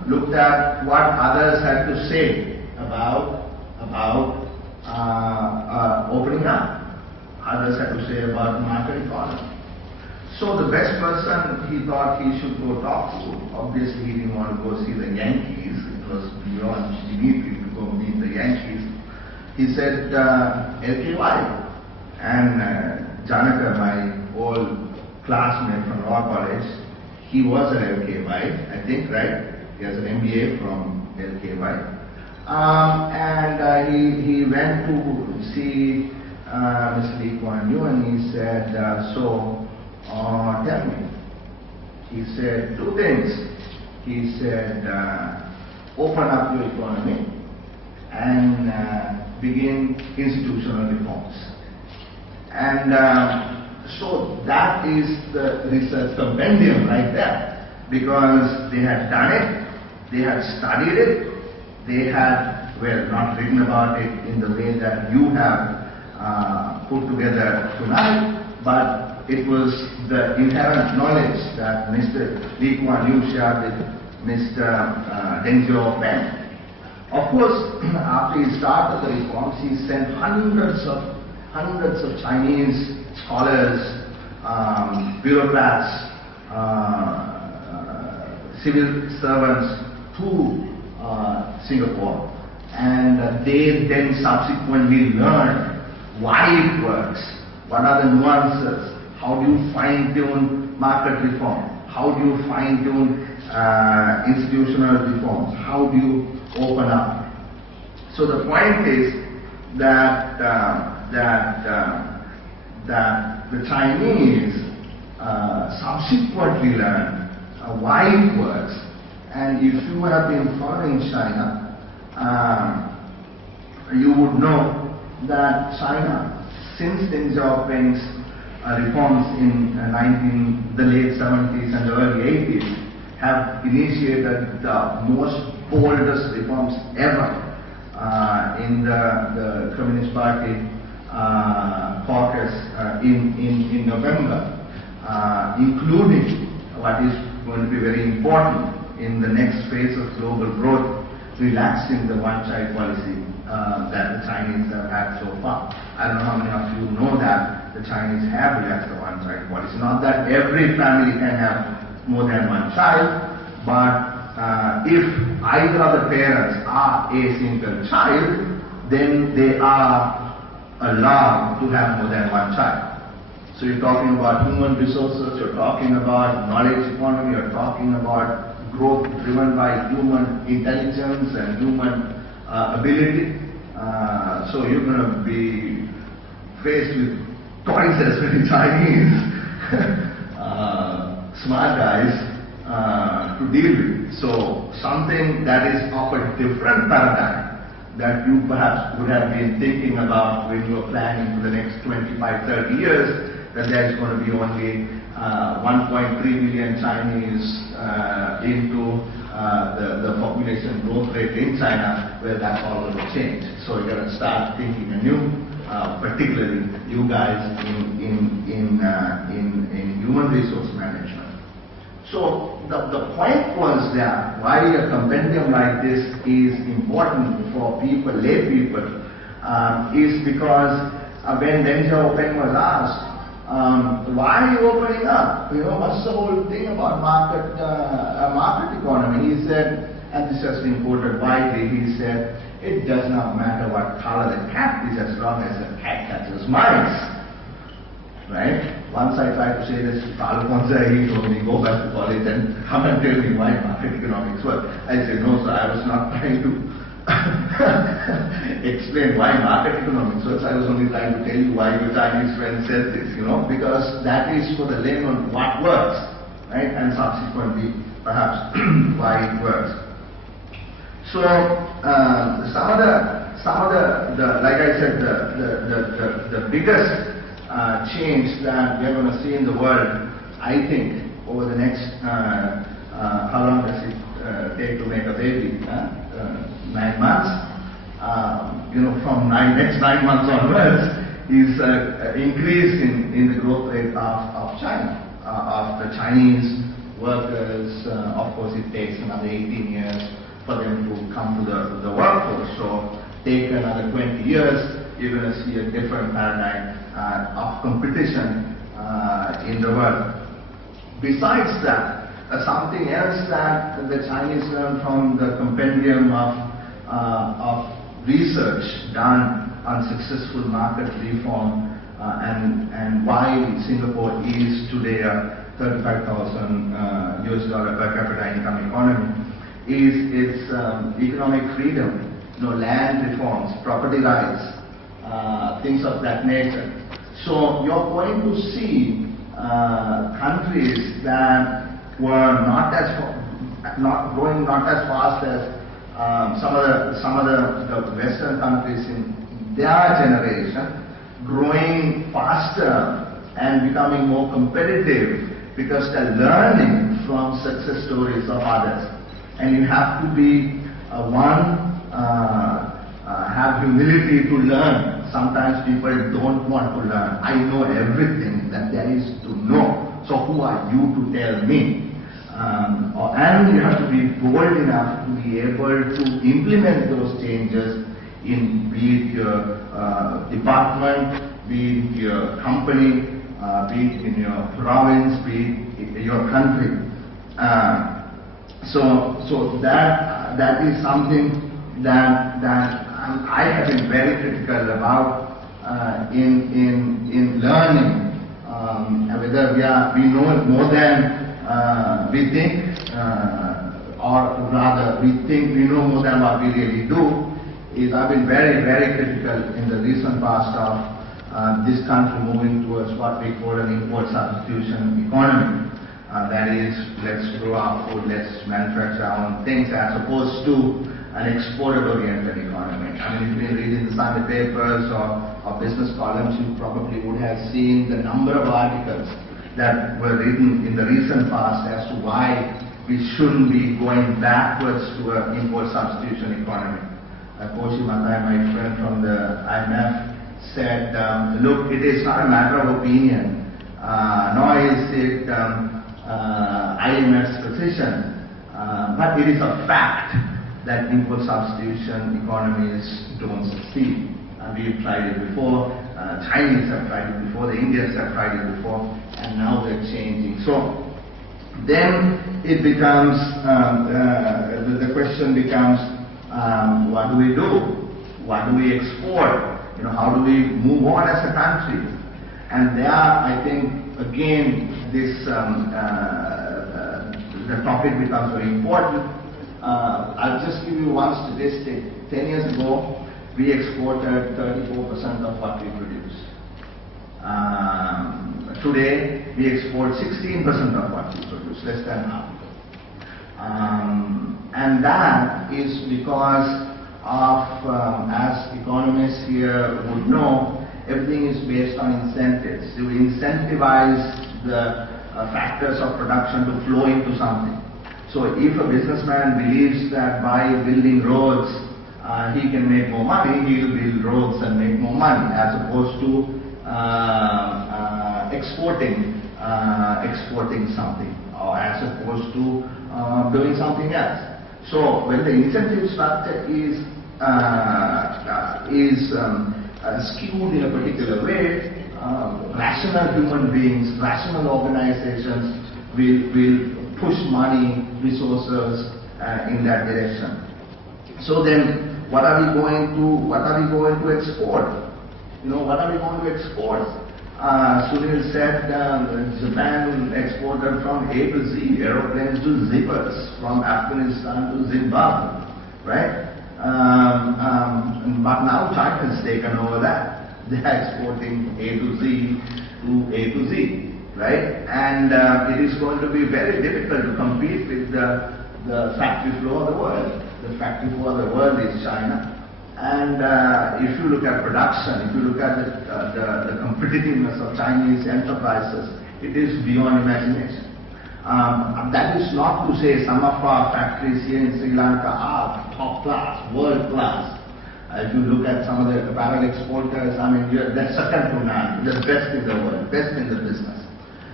looked at what others had to say about opening up. Others had to say about the market economy. So the best person he thought he should go talk to, obviously he didn't want to go see the Yankees, it was beyond Dimitri to go meet the Yankees. He said, LKY. And Janaka, my old classmate from Law College, he was an LKY, I think, right? He has an MBA from LKY. And he went to see Mr. Lee Kuan Yew, and he said, tell me. He said two things. He said, open up your economy and begin institutional reforms. And so that is the research compendium right there, because they had done it, they had studied it, they had, well, not written about it in the way that you have put together tonight, but it was the inherent knowledge that Mr. Lee Kuan Yew shared with Mr. Deng Xiaoping. Of course, after he started the reforms, he sent hundreds of Chinese scholars, bureaucrats, civil servants to Singapore, and they then subsequently learned why it works, what are the nuances, how do you fine-tune market reform, how do you fine-tune institutional reforms, how do you open up. So the point is that the Chinese subsequently learned why it works, and if you have been following China, you would know that China, since Deng Xiaoping's reforms in the late 70s and early 80s, have initiated the most boldest reforms ever in the Communist Party caucus in November, including what is going to be very important in the next phase of global growth, relaxing the one-child policy that the Chinese have had so far. I don't know how many of you know that the Chinese have relaxed the one-child policy. Not that every family can have more than one child, but if either of the parents are a single child, then they are allowed to have more than one child. So you're talking about human resources, you're talking about knowledge economy, you're talking about growth driven by human intelligence and human ability. So you're going to be faced with twice as many Chinese smart guys to deal with. So something that is of a different paradigm that you perhaps would have been thinking about when you were planning for the next 25, 30 years, that there's going to be only 1.3 million Chinese into the population growth rate in China, where that's all going to change. So you're going to start thinking anew, particularly you guys in human resource management. So the point was that why a compendium like this is important for people, lay people, is because when Deng Xiaoping was asked, why are you opening up? You know, what's the whole thing about market economy? He said, and this has been quoted widely, he said, it does not matter what color the cat is as long as the cat catches mice. Right? Once I tried to say this to Alphonse, he told me, go back to college and come and tell me why market economics work. I said, no, sir, I was not trying to explain why market economics works. I was only trying to tell you why your Chinese friend says this, you know, because that is for the layman what works, right? And subsequently, perhaps, why it works. So, some of the like I said, the biggest change that we're going to see in the world, I think, over the next, how long does it take to make a baby? 9 months. You know, from next 9 months onwards, is increase in the growth rate of China, of the Chinese workers. Of course, it takes another 18 years for them to come to the workforce. So, take another 20 years, you're going to see a different paradigm of competition in the world. Besides that, something else that the Chinese learned from the compendium of research done on successful market reform and why Singapore is today a $35,000 US per capita income economy is its economic freedom, you know, land reforms, property rights, things of that nature. So you're going to see countries that were not growing not as fast as some of the Western countries in their generation, growing faster and becoming more competitive because they're learning from success stories of others. And you have to be have humility to learn. Sometimes people don't want to learn. I know everything that there is to know. So who are you to tell me? And you have to be bold enough to be able to implement those changes in be it your department, be it your company, be it in your province, be it in your country. So that is something that I have been very critical about in learning. Whether we know more than we think, or rather we think we know more than what we really do. I've been very, very critical in the recent past of this country moving towards what we call an import substitution economy. That is, let's grow our food, let's manufacture our own things, as opposed to an export-oriented economy. I mean, if you've been reading the Sunday papers or business columns, you probably would have seen the number of articles that were written in the recent past as to why we shouldn't be going backwards to an import substitution economy. Koshi Matai, my friend from the IMF, said, look, it is not a matter of opinion, nor is it IMF's position, but it is a fact that import substitution economies don't succeed. We've tried it before, Chinese have tried it before, the Indians have tried it before, and now they're changing. So then it becomes, the question becomes, what do we do? What do we export? You know, how do we move on as a country? And there, I think, again, this the topic becomes very important. I'll just give you one statistic. 10 years ago, we exported 34% of what we produce. Today, we export 16% of what we produce, less than half. And that is because as economists here would know, everything is based on incentives. You incentivize the factors of production to flow into something. So if a businessman believes that by building roads he can make more money, he will build roads and make more money, as opposed to exporting something, or as opposed to doing something else. So when the incentive structure is skewed in a particular way, rational human beings, rational organizations will push money, resources in that direction. So then, what are we going to export? What are we going to export? Sunil said Japan exported from A to Z, aeroplanes to zippers, from Afghanistan to Zimbabwe, right? But now China has taken over that. They are exporting A to Z to A to Z, right? And it is going to be very difficult to compete with the factory floor of the world. The factory floor of the world is China. And if you look at production, if you look at the competitiveness of Chinese enterprises, it is beyond imagination. That is not to say some of our factories here in Sri Lanka are top class, world class. If you look at some of the apparel exporters, I mean, they're second to none, they're best in the world, best in the business.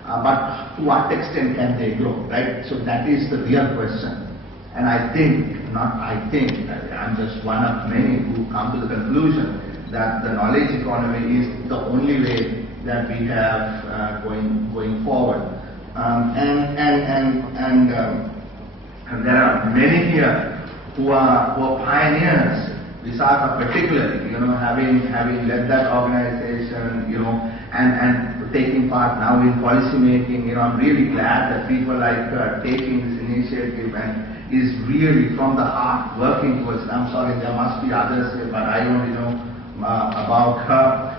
But to what extent can they grow, right? So that is the real question. And I'm just one of many who come to the conclusion that the knowledge economy is the only way that we have going forward. And there are many here who are pioneers. Visakha particularly, having led that organization, and taking part now in policy making. I'm really glad that people like her taking this initiative and is really from the heart working towards it. I'm sorry, there must be others here, but I only know about her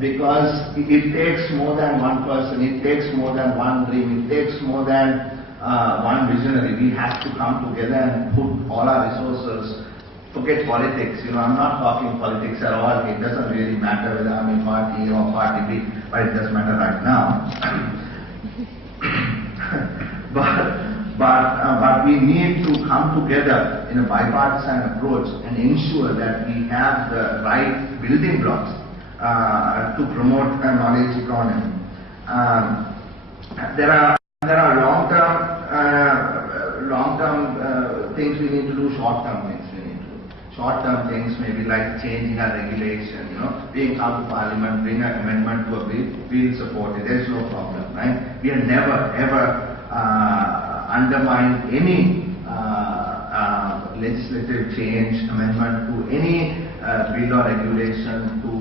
because it takes more than one person, it takes more than one dream, it takes more than one visionary. We have to come together and put all our resources. Forget politics, I'm not talking politics at all. It doesn't really matter whether I'm in party A or party B, but it does matter right now. But we need to come together in a bipartisan approach and ensure that we have the right building blocks to promote a knowledge economy. There are long-term things we need to do, short-term things we need to do. Short-term things maybe like changing our regulation, being come to Parliament, bring an amendment to a bill, we'll support it. There's no problem, right? We have never ever undermine any legislative change, amendment to any bill or regulation to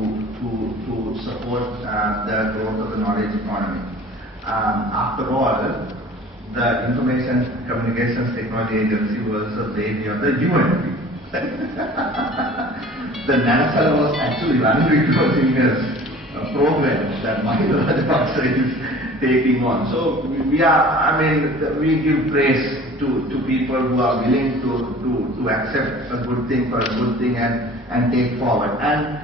support the growth of the knowledge economy. After all, the Information Communications Technology Agency was a baby of the UoM. The NASA was actually running because in this program that Mahindra Rajapaksa is taking on. So we give praise to people who are willing to accept a good thing for a good thing and take forward. And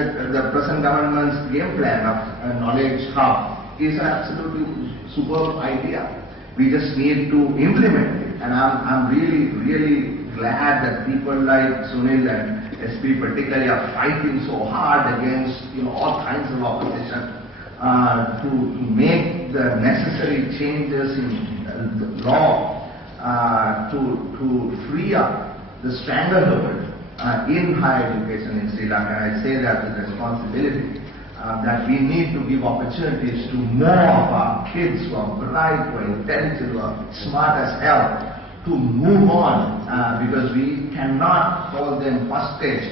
the present government's game plan of a knowledge hub is an absolutely superb idea. We just need to implement it. And I'm really glad that people like Sunil and SP particularly are fighting so hard against all kinds of opposition to make the necessary changes in the law to free up the stranglehold in higher education in Sri Lanka. And I say that with responsibility, that we need to give opportunities to more of our kids who are bright, who are intelligent, who are smart as hell, to move on, because we cannot hold them hostage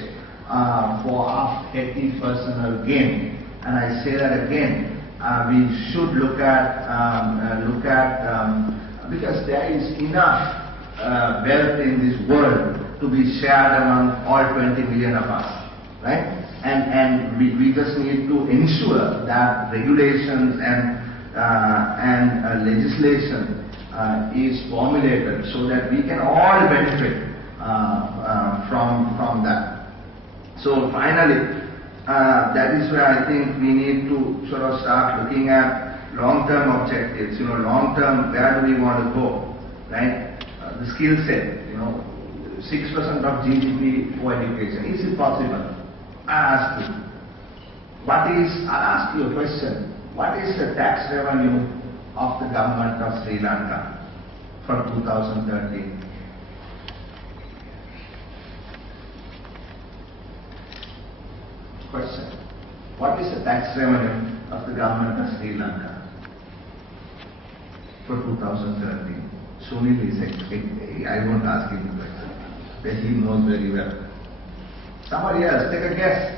for our petty personal gain. And I say that again, we should look at because there is enough wealth in this world to be shared among all 20 million of us, right? And we just need to ensure that regulations and legislation is formulated so that we can all benefit from that. So finally, that is where I think we need to sort of start looking at long-term objectives, long-term, where do we want to go, right? The skill set, 6% of GDP for education. Is it possible? I ask you. I'll ask you a question. What is the tax revenue of the government of Sri Lanka for 2013? Question. What is the tax revenue of the government of Sri Lanka for 2013? Sunil is saying, I won't ask him the question. That he knows very well. Somebody else, take a guess.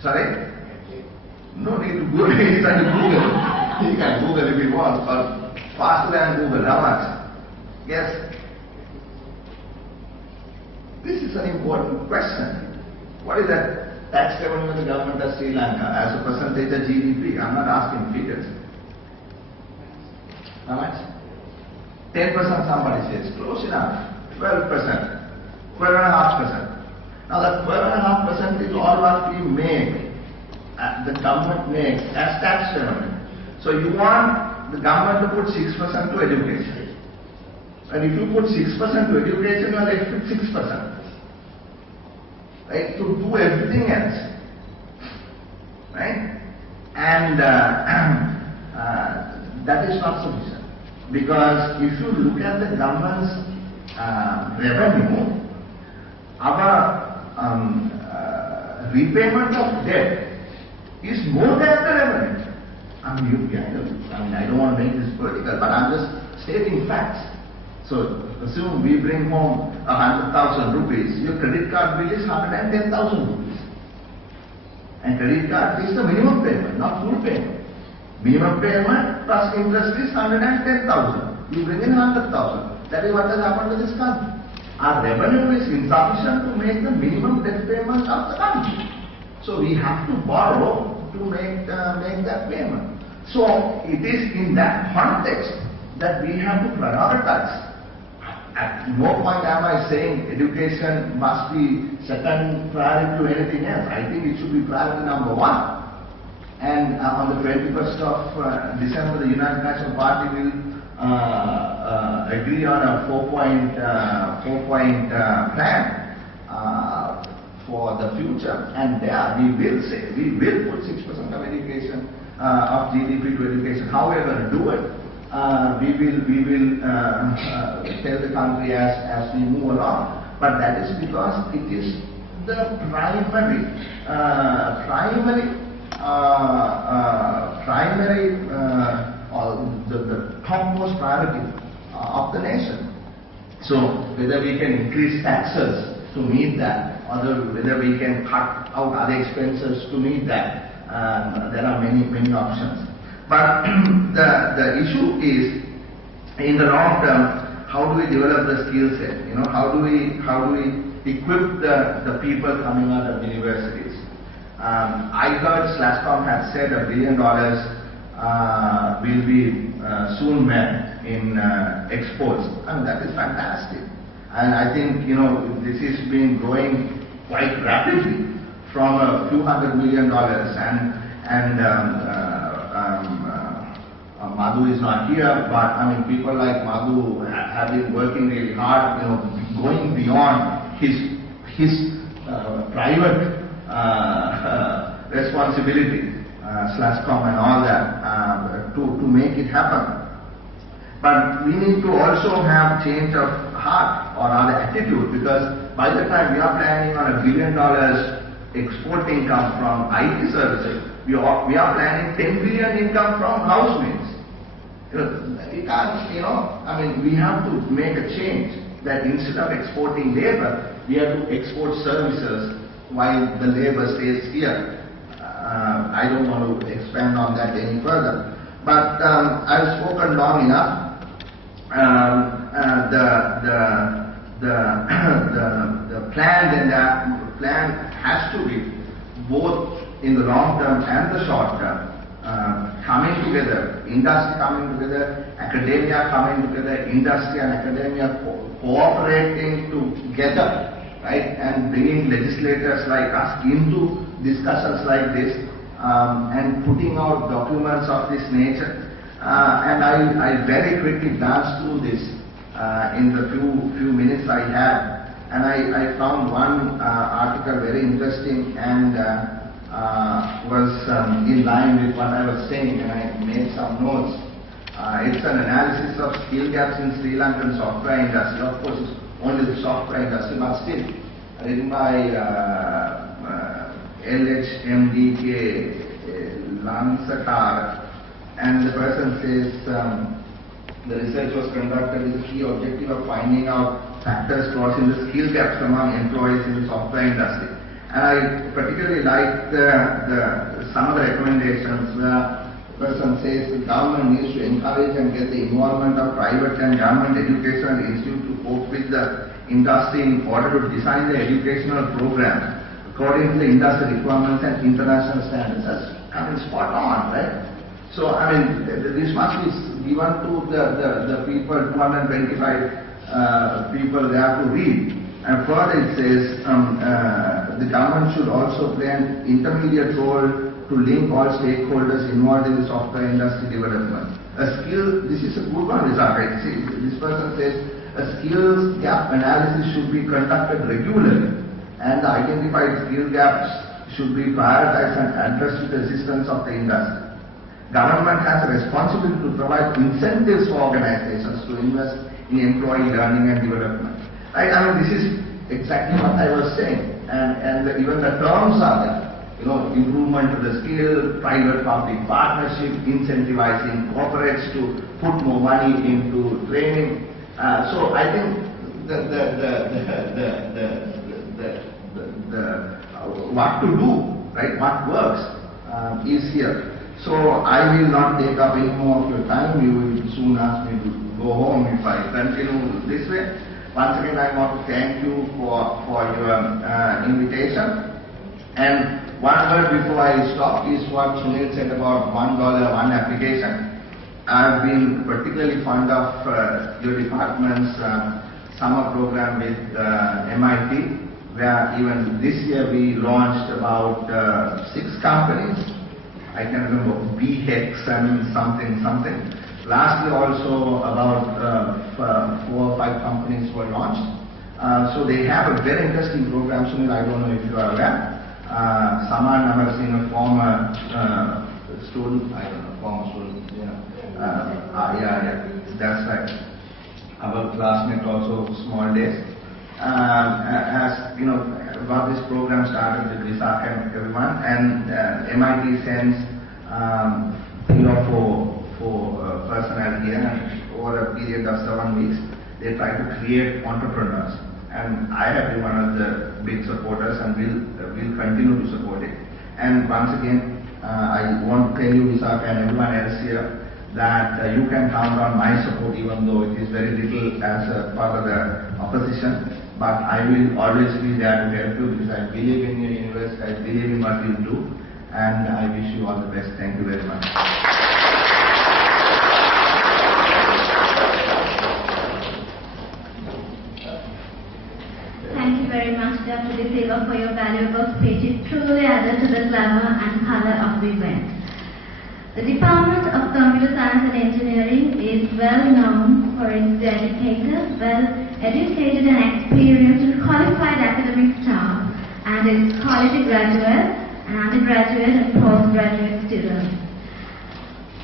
Sorry? No need to Google. He's trying to Google. He can Google if he wants, but faster than Google. How much? Yes. This is an important question. What is that tax revenue of the government of Sri Lanka as a percentage of GDP? I'm not asking figures. How much? 10% somebody says. Close enough. 12%. 12.5%. Now that 12.5% is all what we make, the government makes as tax revenue. So you want the government to put 6% to education. And if you put 6% to education, you are left with 6%. Right? To do everything else. Right? And that is not sufficient. Because if you look at the government's revenue, our repayment of debt is more than the revenue. I don't want to make this political, but I'm just stating facts. So assume we bring home 100,000 rupees, your credit card bill is 110,000 rupees. And credit card is the minimum payment, not full payment. Minimum payment plus interest is 110,000. You bring in 100,000. That is what has happened to this country. Our revenue is insufficient to make the minimum debt payment of the country. So we have to borrow to make that payment. So it is in that context that we have to prioritize. At no point am I saying education must be second priority to anything else. I think it should be priority number one. And on the 21st of December, the United National Party will agree on a four-point plan for the future. And there we will say, we will put 6% of education, of GDP to education. How we are going to do it? We will tell the country as we move along. But that is because it is the primary or the topmost priority of the nation. So whether we can increase taxes to meet that, or whether we can cut out other expenses to meet that, there are many options. But the issue is, in the long term, how do we develop the skill set? How do we equip the people coming out of universities? I heard SLASCOM had said $1 billion will be soon met in exports. That is fantastic. And I think, this has been growing quite rapidly from a few $100 million, and Madhu is not here, but people like Madhu have been working really hard, going beyond his private responsibility, SLASCOM and all that, to make it happen. But we need to also have change of heart or our attitude, because by the time we are planning on $1 billion export income from IT services, we are planning 10 billion income from housemaids. We can't, we have to make a change that instead of exporting labor, we have to export services while the labor stays here. I don't want to expand on that any further. But I've spoken long enough. The plan has to be both in the long term and the short term. coming together, industry coming together, academia coming together, industry and academia cooperating together, right, and bringing legislators like us into discussions like this, and putting out documents of this nature. And I very quickly glanced through this in the few minutes I had, and I found one article very interesting and was in line with what I was saying, and I made some notes. It's an analysis of skill gaps in Sri Lankan software industry. Of course, it's only the software industry, but still, written by LHMDK Lansatar, and the person says the research was conducted with the key objective of finding out factors causing the skill gaps among employees in the software industry. And I particularly liked some of the recommendations where the person says the government needs to encourage and get the involvement of private and government educational institutes to cope with the industry in order to design the educational programs according to the industry requirements and international standards. That's spot on, right? So, I mean, this must be given to the people, 225 people there to read. And further it says, the government should also play an intermediate role to link all stakeholders involved in the software industry development. This is a good one, this person says, a skills gap analysis should be conducted regularly, and the identified skill gaps should be prioritized and addressed with the assistance of the industry. Government has a responsibility to provide incentives for organizations to invest in employee learning and development. Right? I mean, this is exactly what I was saying, and even the terms are there. You know, improvement to the skill, private-public partnership, incentivizing corporates to put more money into training. So I think what to do, right? What works is here. So I will not take up any more of your time. You will soon ask me to go home if I continue this way. Once again, I want to thank you for your invitation. And one word before I stop is what Sunil said about $1 one application. I've been particularly fond of your department's summer program with MIT, where even this year we launched about 6 companies. I can remember BHEX and something. Last year also about 4 or 5 companies were launched. So they have a very interesting program, Sunil. I don't know if you are aware. Saman Amarasinghe, former student, I don't know, former student, yeah, that's right. Our classmate also, small days, has, got this program started with Visakha and everyone, and MIT sends 3 or 4 personnel here, and over a period of 7 weeks, they try to create entrepreneurs. And I have been one of the big supporters and will continue to support it. And once again, I want to tell you, Visakha and everyone else here, that you can count on my support, even though it is very little as a part of the opposition. But I will always be there to help you because I believe in your university, I believe in what you do, and I wish you all the best. Thank you very much. Thank you very much, Dr. De Silva, for your valuable speech. It truly added to the glamour and color of the event. The Department of Computer Science and Engineering is well known for its dedicated, well-educated and experienced and qualified academic staff, and its quality graduates and undergraduate and postgraduate students.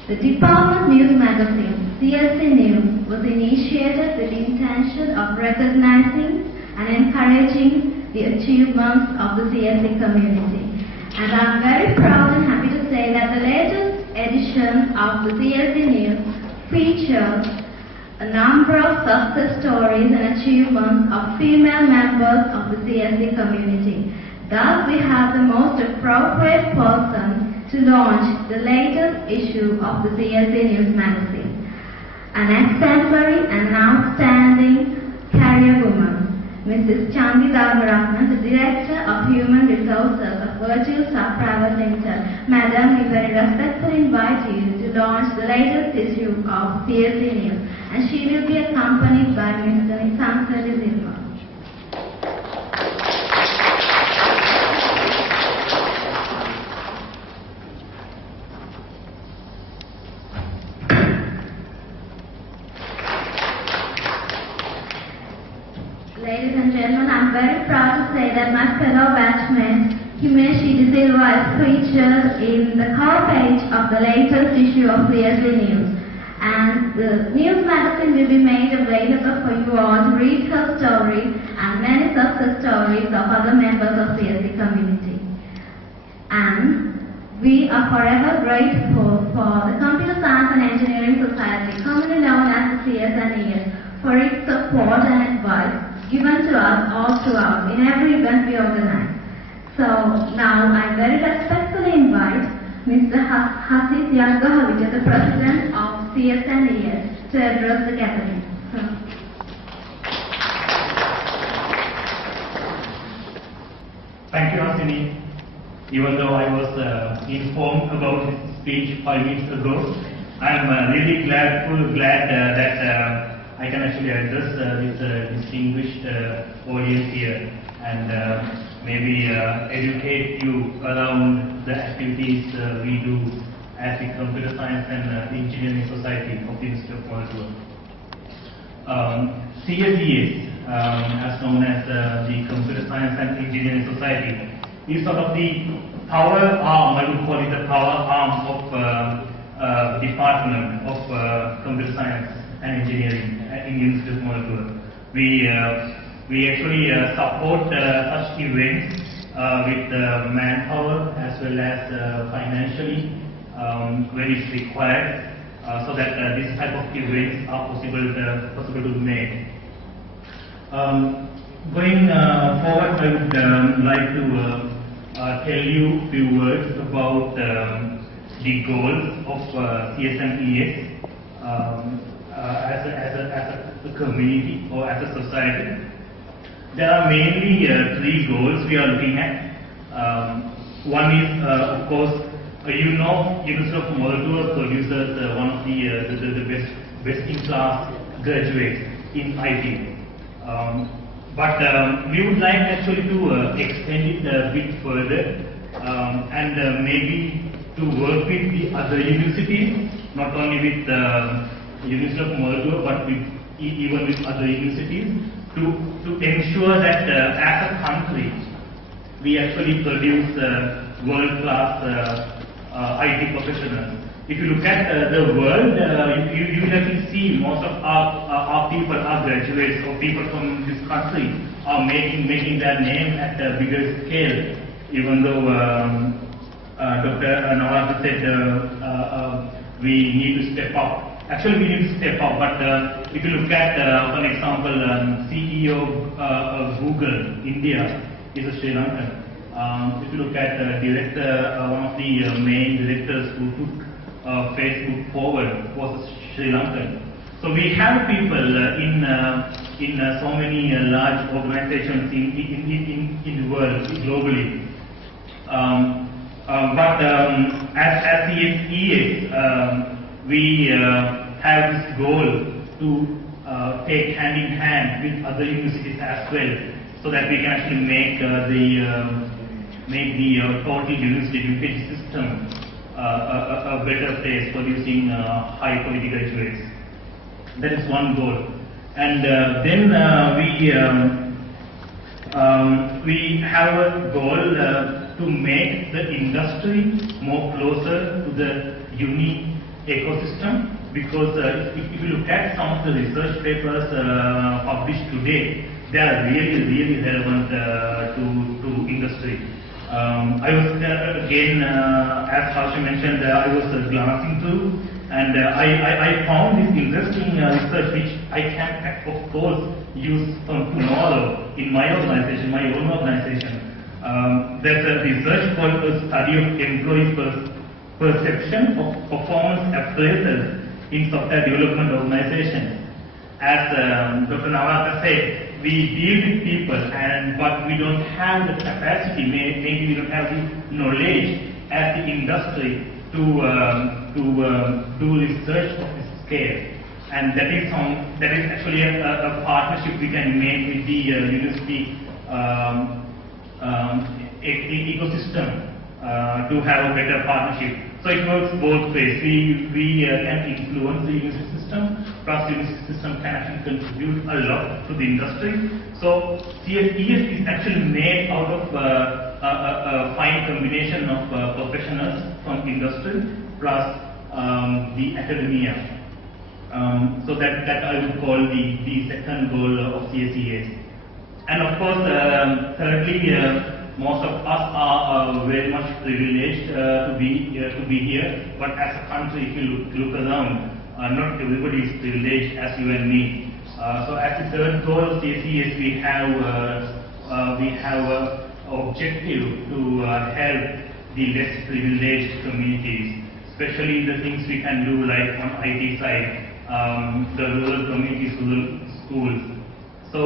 The Department News magazine, CSE News, was initiated with the intention of recognizing and encouraging the achievements of the CSE community. And I'm very proud and happy to say that the latest edition of the CSE News features a number of success stories and achievements of female members of the CSE community. Thus, we have the most appropriate person to launch the latest issue of the CSE News magazine. An exemplary and outstanding career woman, Mrs. Chandi Dharmaratne, the Director of Human Resources of Virtual Staff Private Limited. Madam, we very respectfully invite you to launch the latest issue of CSE News, and she will be accompanied by Mr. Nisansa Silva. Ladies and gentlemen, I'm very proud to say that my fellow batchmate, Himeshi De Silva, is featured in the cover page of the latest issue of CSE News. And the news magazine will be made available for you all to read her story and many success stories of other members of CSE community. And we are forever grateful for the Computer Science and Engineering Society, commonly known as the CSE, for its support and advice given to us all throughout in every event we organize. So now I very respectfully invite Mr. Hasis Yagahavija, the President of CSE, to address the gathering. Thank you, Hasini. Even though I was informed about his speech 5 minutes ago, I am really glad that I can actually address this distinguished audience here and maybe educate you around the activities we do as the Computer Science and Engineering Society of the Institute of Molecular. CSE, as known as the Computer Science and Engineering Society, is sort of the power arm, I would call it the power arm of Department of Computer Science and Engineering in the Institute of Molecular. We actually support such events with manpower as well as financially when it's required, so that this type of events are possible to make. Going forward, I would like to tell you a few words about the goals of CSMES as a community or as a society. There are mainly 3 goals we are looking at. One is, of course, University of Molecular produces one of the best-in-class graduates in IT. But we would like actually to extend it a bit further and maybe to work with the other universities, not only with the University of Molecular, but even with other universities, to ensure that as a country we actually produce world-class IT professionals. If you look at the world, you will actually see most of our people, our graduates or people from this country are making their name at a bigger scale, even though Dr. Nawaz said we need to step up. Actually, we need to step up, but if you look at, for example, CEO of Google India is a Sri Lankan. If you look at director, one of the main directors who took Facebook forward was a Sri Lankan. So we have people in so many large organizations in the world, globally. But as CSE, we have this goal to take hand in hand with other universities as well, so that we can actually make the total university education system a better place, producing high quality graduates. That is one goal. And then we have a goal to make the industry more closer to the uni ecosystem, because if you look at some of the research papers published today, they are really relevant to industry. I was again, as Harsha mentioned, I was glancing through, and I found this interesting research which I can, of course, use from tomorrow in my organization, my own organization. There's a research called a study of employee perception of performance appraisals in software development organizations. As Dr. Nawaz said, we deal with people, but we don't have the capacity, maybe we don't have the knowledge as the industry to do research of this scale. And that is actually a partnership we can make with the university ecosystem to have a better partnership. So it works both ways. We can influence the university system, plus the university system can actually contribute a lot to the industry. So CSES is actually made out of a fine combination of professionals from industry plus the academia. So that I would call the second goal of CSES. And of course, thirdly, most of us are very much privileged to be here. But as a country, if you look around, not everybody is privileged as you and me. So as the third goal of CSES, we have an objective to help the less privileged communities, especially the things we can do like on IT side, the rural communities, rural schools. So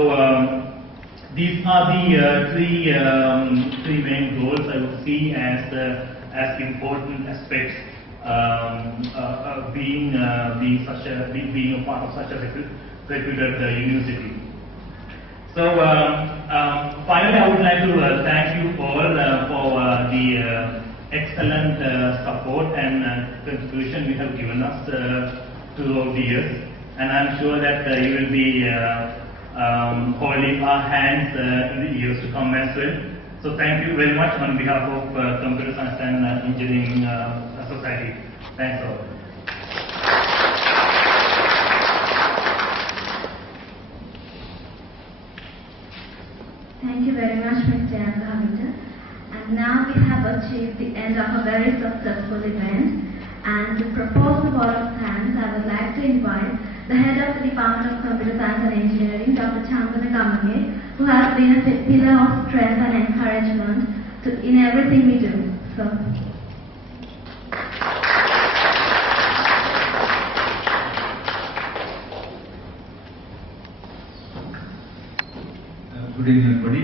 these are the three main goals I would see as important aspects being a part of such a reputed university. So finally, I would like to thank you all for the excellent support and contribution you have given us throughout the years, and I'm sure that you will be holding our hands in the years to come as well. So thank you very much on behalf of Computer Science and Engineering Society. Thanks all. Thank you very much, Mr. Hamilton. And now we have achieved the end of a very successful event. And to propose the vote of thanks, I would like to invite the head of the Department of Computer Science and Engineering, Dr. Chandana Gamage, who has been a pillar of strength and encouragement in everything we do. So. Good evening, everybody.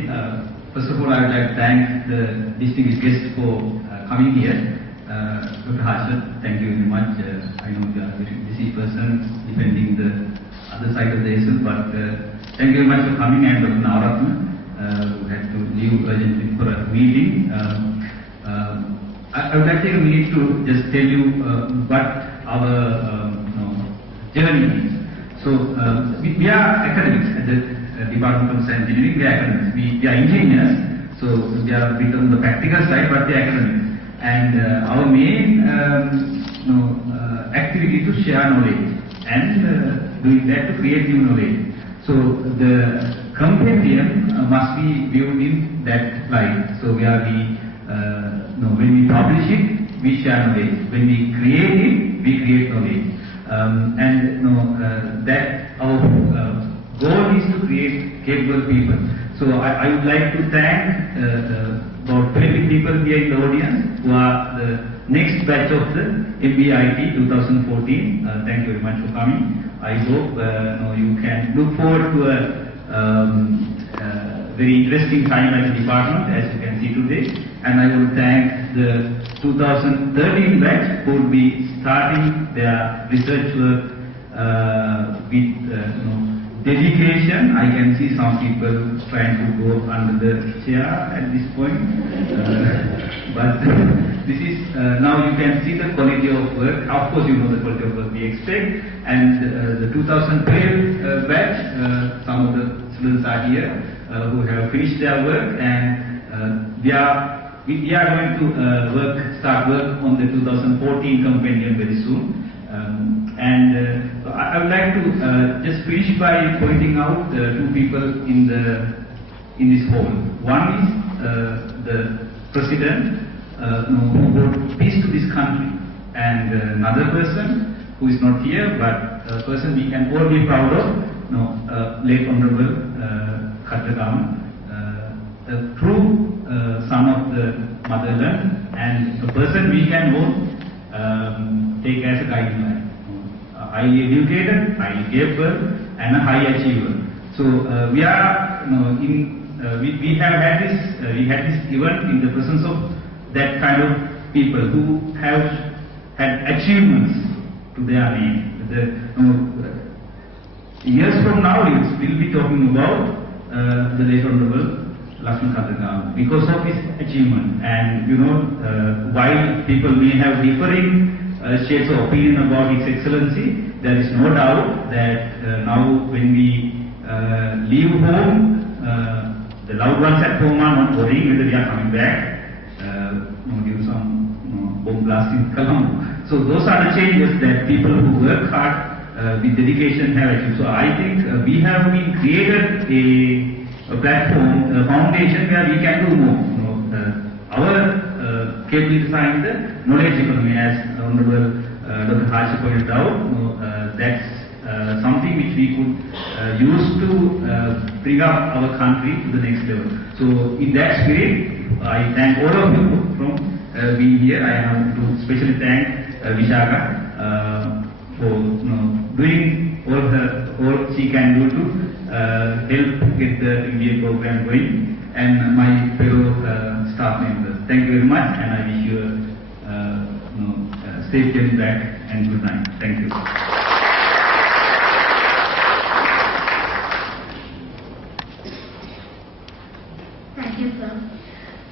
First of all, I would like to thank the distinguished guests for coming here. Dr. Harsha, thank you very much. I know you are a very busy person defending the other side of the issue, but thank you very much for coming. And Dr. Navaratna, who had to leave urgently for a meeting. I would like to take a minute to just tell you what our journey is. So we are academics at the Department of Science and Engineering. We are academics. We are engineers, so we are a bit on the practical side, but we are academics. And our main activity to share knowledge and doing that to create new knowledge. So the compendium must be viewed in that light. So we are when we publish it, we share knowledge. When we create it, we create knowledge. That our goal is to create capable people. So I would like to thank about 20 people here in the audience who are the next batch of the MBA 2014. Thank you very much for coming. I hope you can look forward to a very interesting time at the department, as you can see today. And I will thank the 2013 batch who will be starting their research work with dedication. I can see some people trying to go under the chair at this point, but this is now you can see the quality of work. Of course, you know the quality of work we expect. And the 2012 batch, some of the students are here who have finished their work, and we are going to start work on the 2014 compendium very soon. I would like to just finish by pointing out two people in this hall. One is the president who brought peace to this country, and another person who is not here, but a person we can all be proud of, late Honorable Khatragam, a true son of the motherland, and a person we can all take as a guideline. Highly educated, highly capable, and a high achiever. So we are, we have had this, we had this event in the presence of that kind of people who have had achievements to their name. Years from now, we'll be talking about the late honorable Lakshman Khatanga because of his achievement. And while people may have differing shades of opinion about His Excellency, there is no doubt that now when we leave home, the loved ones at home are not worrying whether we are coming back, due to some bomb blast in Colombo. So those are the changes that people who work hard with dedication have achieved. So I think we have been created a platform, a foundation where we can do more. Our capabilities are in the knowledge economy, as Honorable Dr. Harsha pointed out. That's something which we could use to bring up our country to the next level. So in that spirit, I thank all of you from being here. I have to especially thank Vishaka for doing all she can do to help get the MBA program going, and my fellow staff members. Thank you very much, and I wish you a safe journey back and good night. Thank you. Thank you, sir.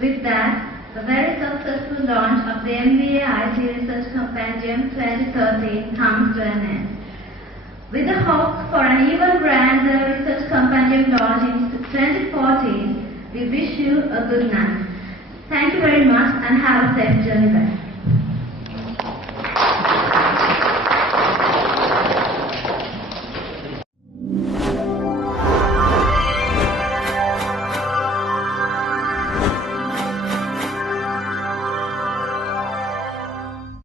With that, the very successful launch of the MBA IT Research Compendium 2013 comes to an end. With the hope for an even grander Research Compendium launch in 2014, we wish you a good night. Thank you very much and have a safe journey back.